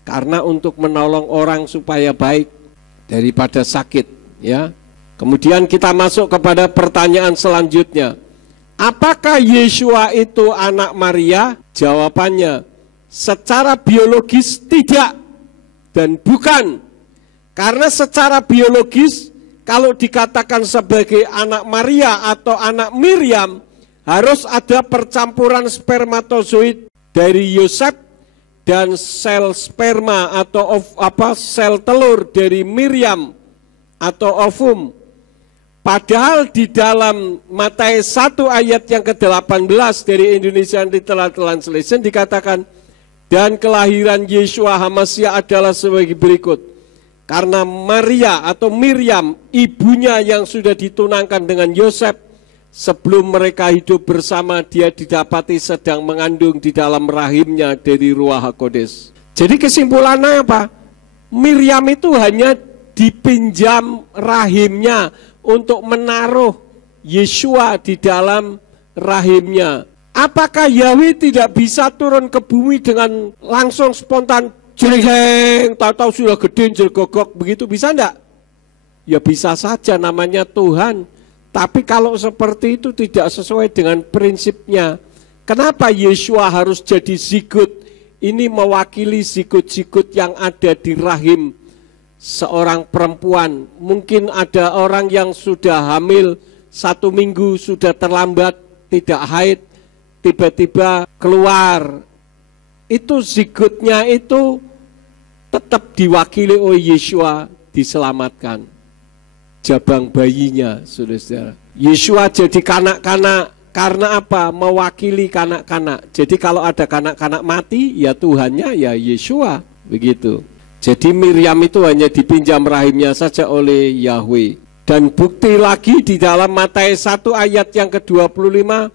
Karena untuk menolong orang supaya baik daripada sakit, ya. Kemudian kita masuk kepada pertanyaan selanjutnya. Apakah Yeshua itu anak Maria? Jawabannya, secara biologis tidak dan bukan. Karena secara biologis kalau dikatakan sebagai anak Maria atau anak Miriam, harus ada percampuran spermatozoid dari Yosef dan sel sperma atau sel telur dari Miriam atau ovum. Padahal di dalam Matius 1 ayat yang ke-18 dari Indonesian Literal Translation dikatakan, dan kelahiran Yeshua HaMashiach adalah sebagai berikut. Karena Maria atau Miriam, ibunya yang sudah ditunangkan dengan Yosef, sebelum mereka hidup bersama, dia didapati sedang mengandung di dalam rahimnya dari Ruach HaKodes. Jadi kesimpulannya apa? Miriam itu hanya dipinjam rahimnya untuk menaruh Yeshua di dalam rahimnya. Apakah Yahweh tidak bisa turun ke bumi dengan langsung spontan, jeleng, tahu-tahu sudah gede, jelgogok, begitu, bisa enggak? Ya bisa saja, namanya Tuhan. Tapi kalau seperti itu tidak sesuai dengan prinsipnya. Kenapa Yeshua harus jadi zigot? Ini mewakili zigot-zigot yang ada di rahim seorang perempuan. Mungkin ada orang yang sudah hamil 1 minggu, sudah terlambat, tidak haid, tiba-tiba keluar. Itu zigotnya itu tetap diwakili oleh Yeshua, diselamatkan. Jabang bayinya, saudara-saudara. Yeshua jadi kanak-kanak karena apa? Mewakili kanak-kanak. Jadi kalau ada kanak-kanak mati, ya Tuhannya ya Yeshua, begitu. Jadi Miriam itu hanya dipinjam rahimnya saja oleh Yahweh. Dan bukti lagi di dalam Matius 1 ayat yang ke-25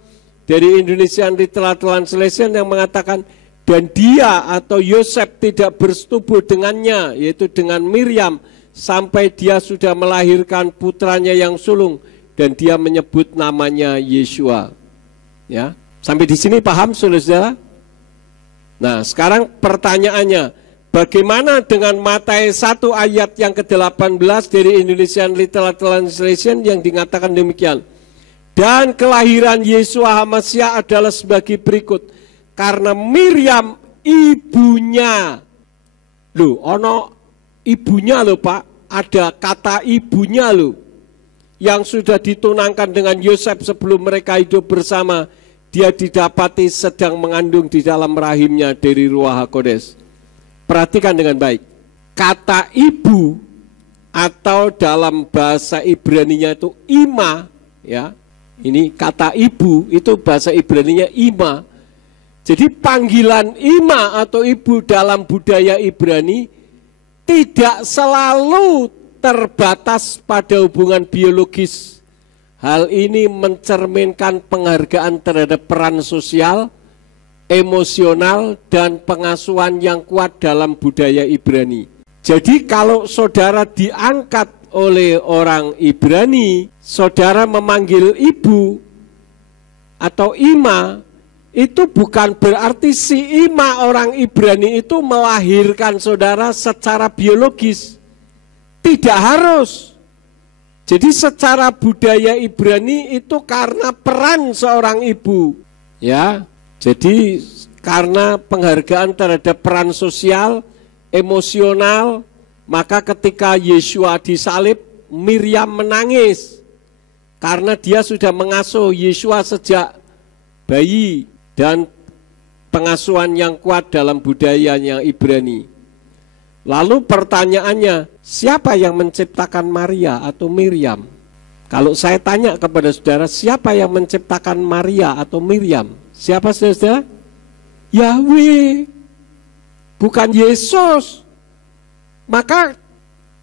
dari Indonesian Literal Translation yang mengatakan, dan dia atau Yosef tidak bersetubuh dengannya, yaitu dengan Miriam, sampai dia sudah melahirkan putranya yang sulung, dan dia menyebut namanya Yeshua. Ya, sampai di sini paham, saudara-saudara? Nah, sekarang pertanyaannya, bagaimana dengan Matius 1 ayat yang ke-18 dari Indonesian Literal Translation yang dikatakan demikian? Dan kelahiran Yeshua HaMashiach adalah sebagai berikut. Karena Miriam ibunya, ibunya loh Pak, ada kata ibunya loh, yang sudah ditunangkan dengan Yosef sebelum mereka hidup bersama, dia didapati sedang mengandung di dalam rahimnya dari Ruach HaKodes. Perhatikan dengan baik, kata ibu atau dalam bahasa Ibraninya itu ima, ya, ini kata ibu itu bahasa Ibraninya ima. Jadi panggilan ima atau ibu dalam budaya Ibrani tidak selalu terbatas pada hubungan biologis. Hal ini mencerminkan penghargaan terhadap peran sosial, emosional, dan pengasuhan yang kuat dalam budaya Ibrani. Jadi kalau saudara diangkat oleh orang Ibrani, saudara memanggil ibu atau ima, itu bukan berarti si ima orang Ibrani itu melahirkan saudara secara biologis. Tidak harus. Jadi secara budaya Ibrani itu karena peran seorang ibu, ya. Jadi karena penghargaan terhadap peran sosial, emosional, Maka ketika Yeshua disalib, Miriam menangis karena dia sudah mengasuh Yeshua sejak bayi dan pengasuhan yang kuat dalam budayanya Ibrani. Lalu pertanyaannya, siapa yang menciptakan Maria atau Miriam? Kalau saya tanya kepada saudara, siapa yang menciptakan Maria atau Miriam? Siapa saudara? Yahweh, bukan Yesus. Maka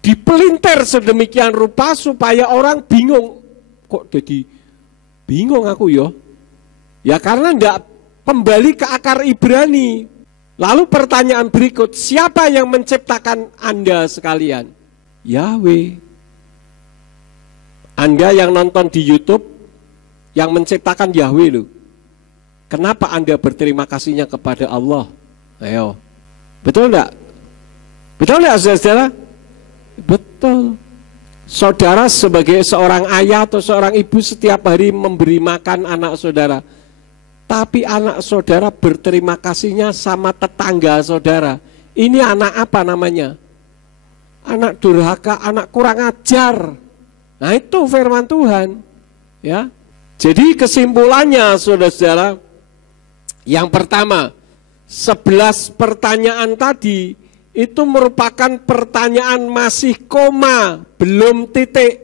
dipelintir sedemikian rupa supaya orang bingung. Kok jadi bingung aku ya? Ya karena tidak kembali ke akar Ibrani. Lalu pertanyaan berikut, siapa yang menciptakan Anda sekalian? Yahweh. Anda yang nonton di YouTube, yang menciptakan Yahweh loh. Kenapa Anda berterima kasihnya kepada Allah? Ayo, betul enggak? Betul enggak saudara? Betul. Saudara sebagai seorang ayah atau seorang ibu setiap hari memberi makan anak saudara. Tapi anak saudara berterima kasihnya sama tetangga saudara. Ini anak apa namanya? Anak durhaka, anak kurang ajar. Nah itu firman Tuhan. Ya. Jadi kesimpulannya saudara-saudara, yang pertama, 11 pertanyaan tadi itu merupakan pertanyaan masih koma, belum titik.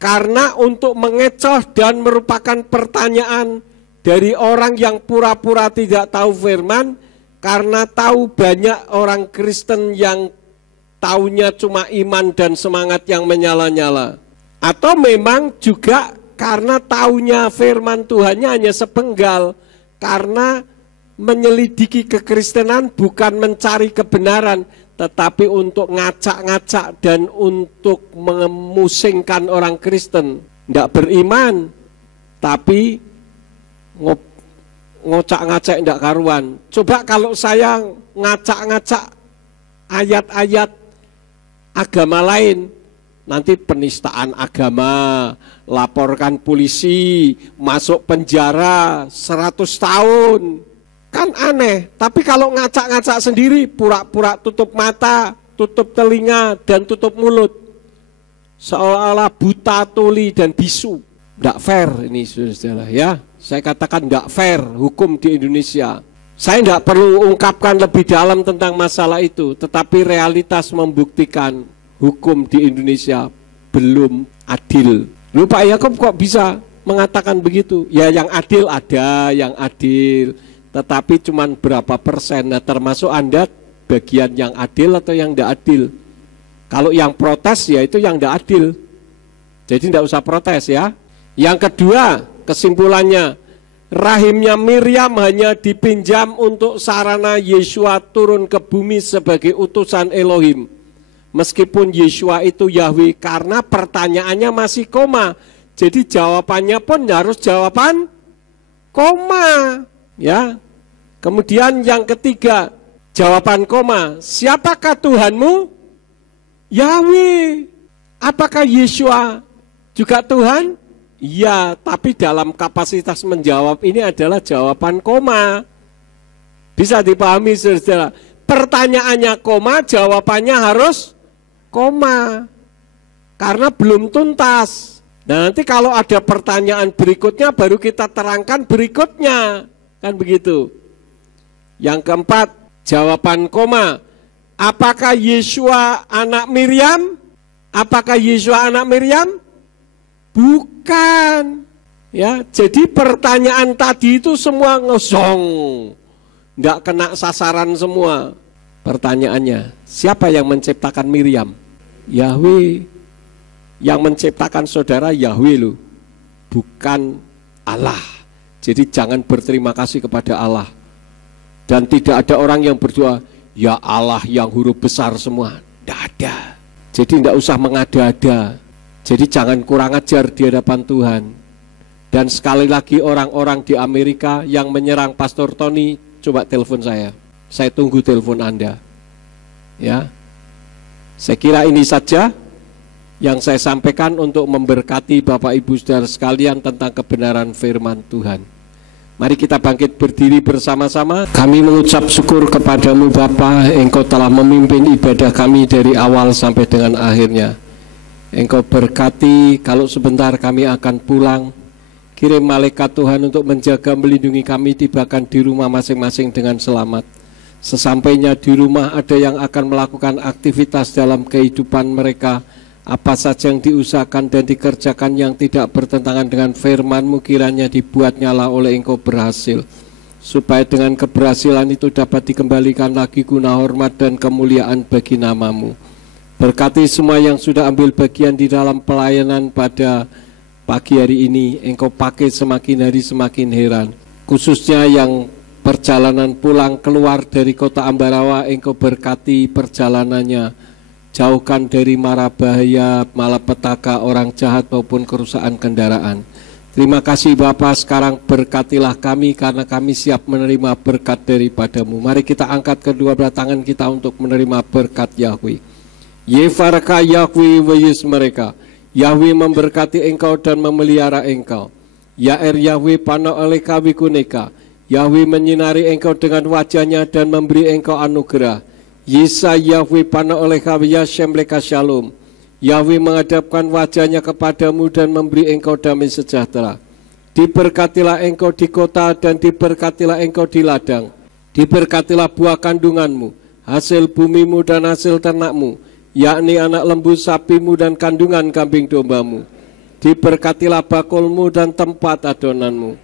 Karena untuk mengecoh dan merupakan pertanyaan dari orang yang pura-pura tidak tahu firman, karena tahu banyak orang Kristen yang taunya cuma iman dan semangat yang menyala-nyala. Atau memang juga karena taunya firman Tuhannya hanya sepenggal, karena menyelidiki kekristenan bukan mencari kebenaran, tetapi untuk ngacak-ngacak dan untuk memusingkan orang Kristen. Tidak beriman, tapi ngocak-ngacak tidak karuan. Coba kalau saya ngacak-ngacak ayat-ayat agama lain, nanti penistaan agama, laporkan polisi, masuk penjara 100 tahun. Kan aneh, tapi kalau ngacak-ngacak sendiri, pura-pura tutup mata, tutup telinga, dan tutup mulut, seolah-olah buta, tuli, dan bisu. Tidak fair ini saudara ya. Saya katakan tidak fair hukum di Indonesia. Saya tidak perlu ungkapkan lebih dalam tentang masalah itu, tetapi realitas membuktikan hukum di Indonesia belum adil. Lalu Pak Yakob kok bisa mengatakan begitu? Ya yang adil ada, yang adil, tetapi cuman berapa persen. Nah termasuk Anda bagian yang adil atau yang tidak adil. Kalau yang protes ya itu yang tidak adil. Jadi tidak usah protes ya. Yang kedua, kesimpulannya, rahimnya Miriam hanya dipinjam untuk sarana Yeshua turun ke bumi sebagai utusan Elohim. Meskipun Yeshua itu Yahweh, karena pertanyaannya masih koma. Jadi jawabannya pun harus jawaban koma. Ya. Kemudian yang ketiga, jawaban koma, siapakah Tuhanmu? Yahweh. Apakah Yeshua juga Tuhan? Iya, tapi dalam kapasitas menjawab ini adalah jawaban koma. Bisa dipahami saudara? Pertanyaannya koma, jawabannya harus koma. Karena belum tuntas. Nah nanti kalau ada pertanyaan berikutnya baru kita terangkan berikutnya. Kan begitu. Yang keempat, jawaban koma. Apakah Yeshua anak Miriam? Apakah Yeshua anak Miriam? Bukan. Ya, jadi pertanyaan tadi itu semua ngosong. Enggak kena sasaran semua. Pertanyaannya, siapa yang menciptakan Miriam? Yahweh. Yang menciptakan saudara Yahweh loh. Bukan Allah. Jadi jangan berterima kasih kepada Allah. Dan tidak ada orang yang berdoa, ya Allah yang huruf besar semua. Tidak ada. Jadi tidak usah mengada-ada. Jadi jangan kurang ajar di hadapan Tuhan. Dan sekali lagi orang-orang di Amerika yang menyerang Pastor Tony, coba telepon saya. Saya tunggu telepon Anda. Ya. Saya kira ini saja yang saya sampaikan untuk memberkati Bapak Ibu Saudara sekalian tentang kebenaran firman Tuhan. Mari kita bangkit berdiri bersama-sama. Kami mengucap syukur kepadamu Bapa, Engkau telah memimpin ibadah kami dari awal sampai dengan akhirnya. Engkau berkati kalau sebentar kami akan pulang. Kirim malaikat Tuhan untuk menjaga melindungi kami, tibakan di rumah masing-masing dengan selamat. Sesampainya di rumah ada yang akan melakukan aktivitas dalam kehidupan mereka. Apa saja yang diusahakan dan dikerjakan yang tidak bertentangan dengan firman-Mu kiranya dibuat nyala oleh Engkau berhasil. Supaya dengan keberhasilan itu dapat dikembalikan lagi guna hormat dan kemuliaan bagi nama-Mu. Berkati semua yang sudah ambil bagian di dalam pelayanan pada pagi hari ini. Engkau pakai semakin hari semakin heran. Khususnya yang perjalanan pulang keluar dari kota Ambarawa, Engkau berkati perjalanannya. Jauhkan dari mara bahaya, malapetaka, orang jahat maupun kerusakan kendaraan. Terima kasih Bapa, sekarang berkatilah kami karena kami siap menerima berkat daripada-Mu. Mari kita angkat kedua belah tangan kita untuk menerima berkat Yahweh. Yefaraka Yahweh weyus mereka. Yahweh memberkati engkau dan memelihara engkau. Yair Yahweh pano oleh kawi kuneka. Yahweh menyinari engkau dengan wajahnya dan memberi engkau anugerah. Yesa Yahweh pano oleh kawi Yashem leka shalom. Yahweh menghadapkan wajahnya kepadamu dan memberi engkau damai sejahtera. Diberkatilah engkau di kota dan diberkatilah engkau di ladang. Diberkatilah buah kandunganmu, hasil bumimu dan hasil ternakmu, yakni anak lembu sapimu dan kandungan kambing dombamu. Diberkatilah bakulmu dan tempat adonanmu.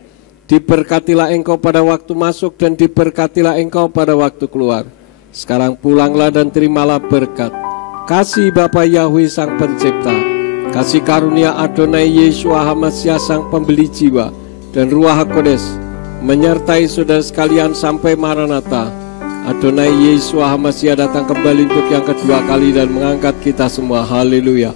Diberkatilah engkau pada waktu masuk dan diberkatilah engkau pada waktu keluar. Sekarang pulanglah dan terimalah berkat. Kasih Bapa Yahweh Sang Pencipta, kasih karunia Adonai Yeshua HaMashiach Sang Pembeli Jiwa, dan Ruach HaKodes menyertai saudara sekalian sampai Maranatha. Adonai Yeshua HaMashiach datang kembali untuk yang kedua kali dan mengangkat kita semua. Haleluya.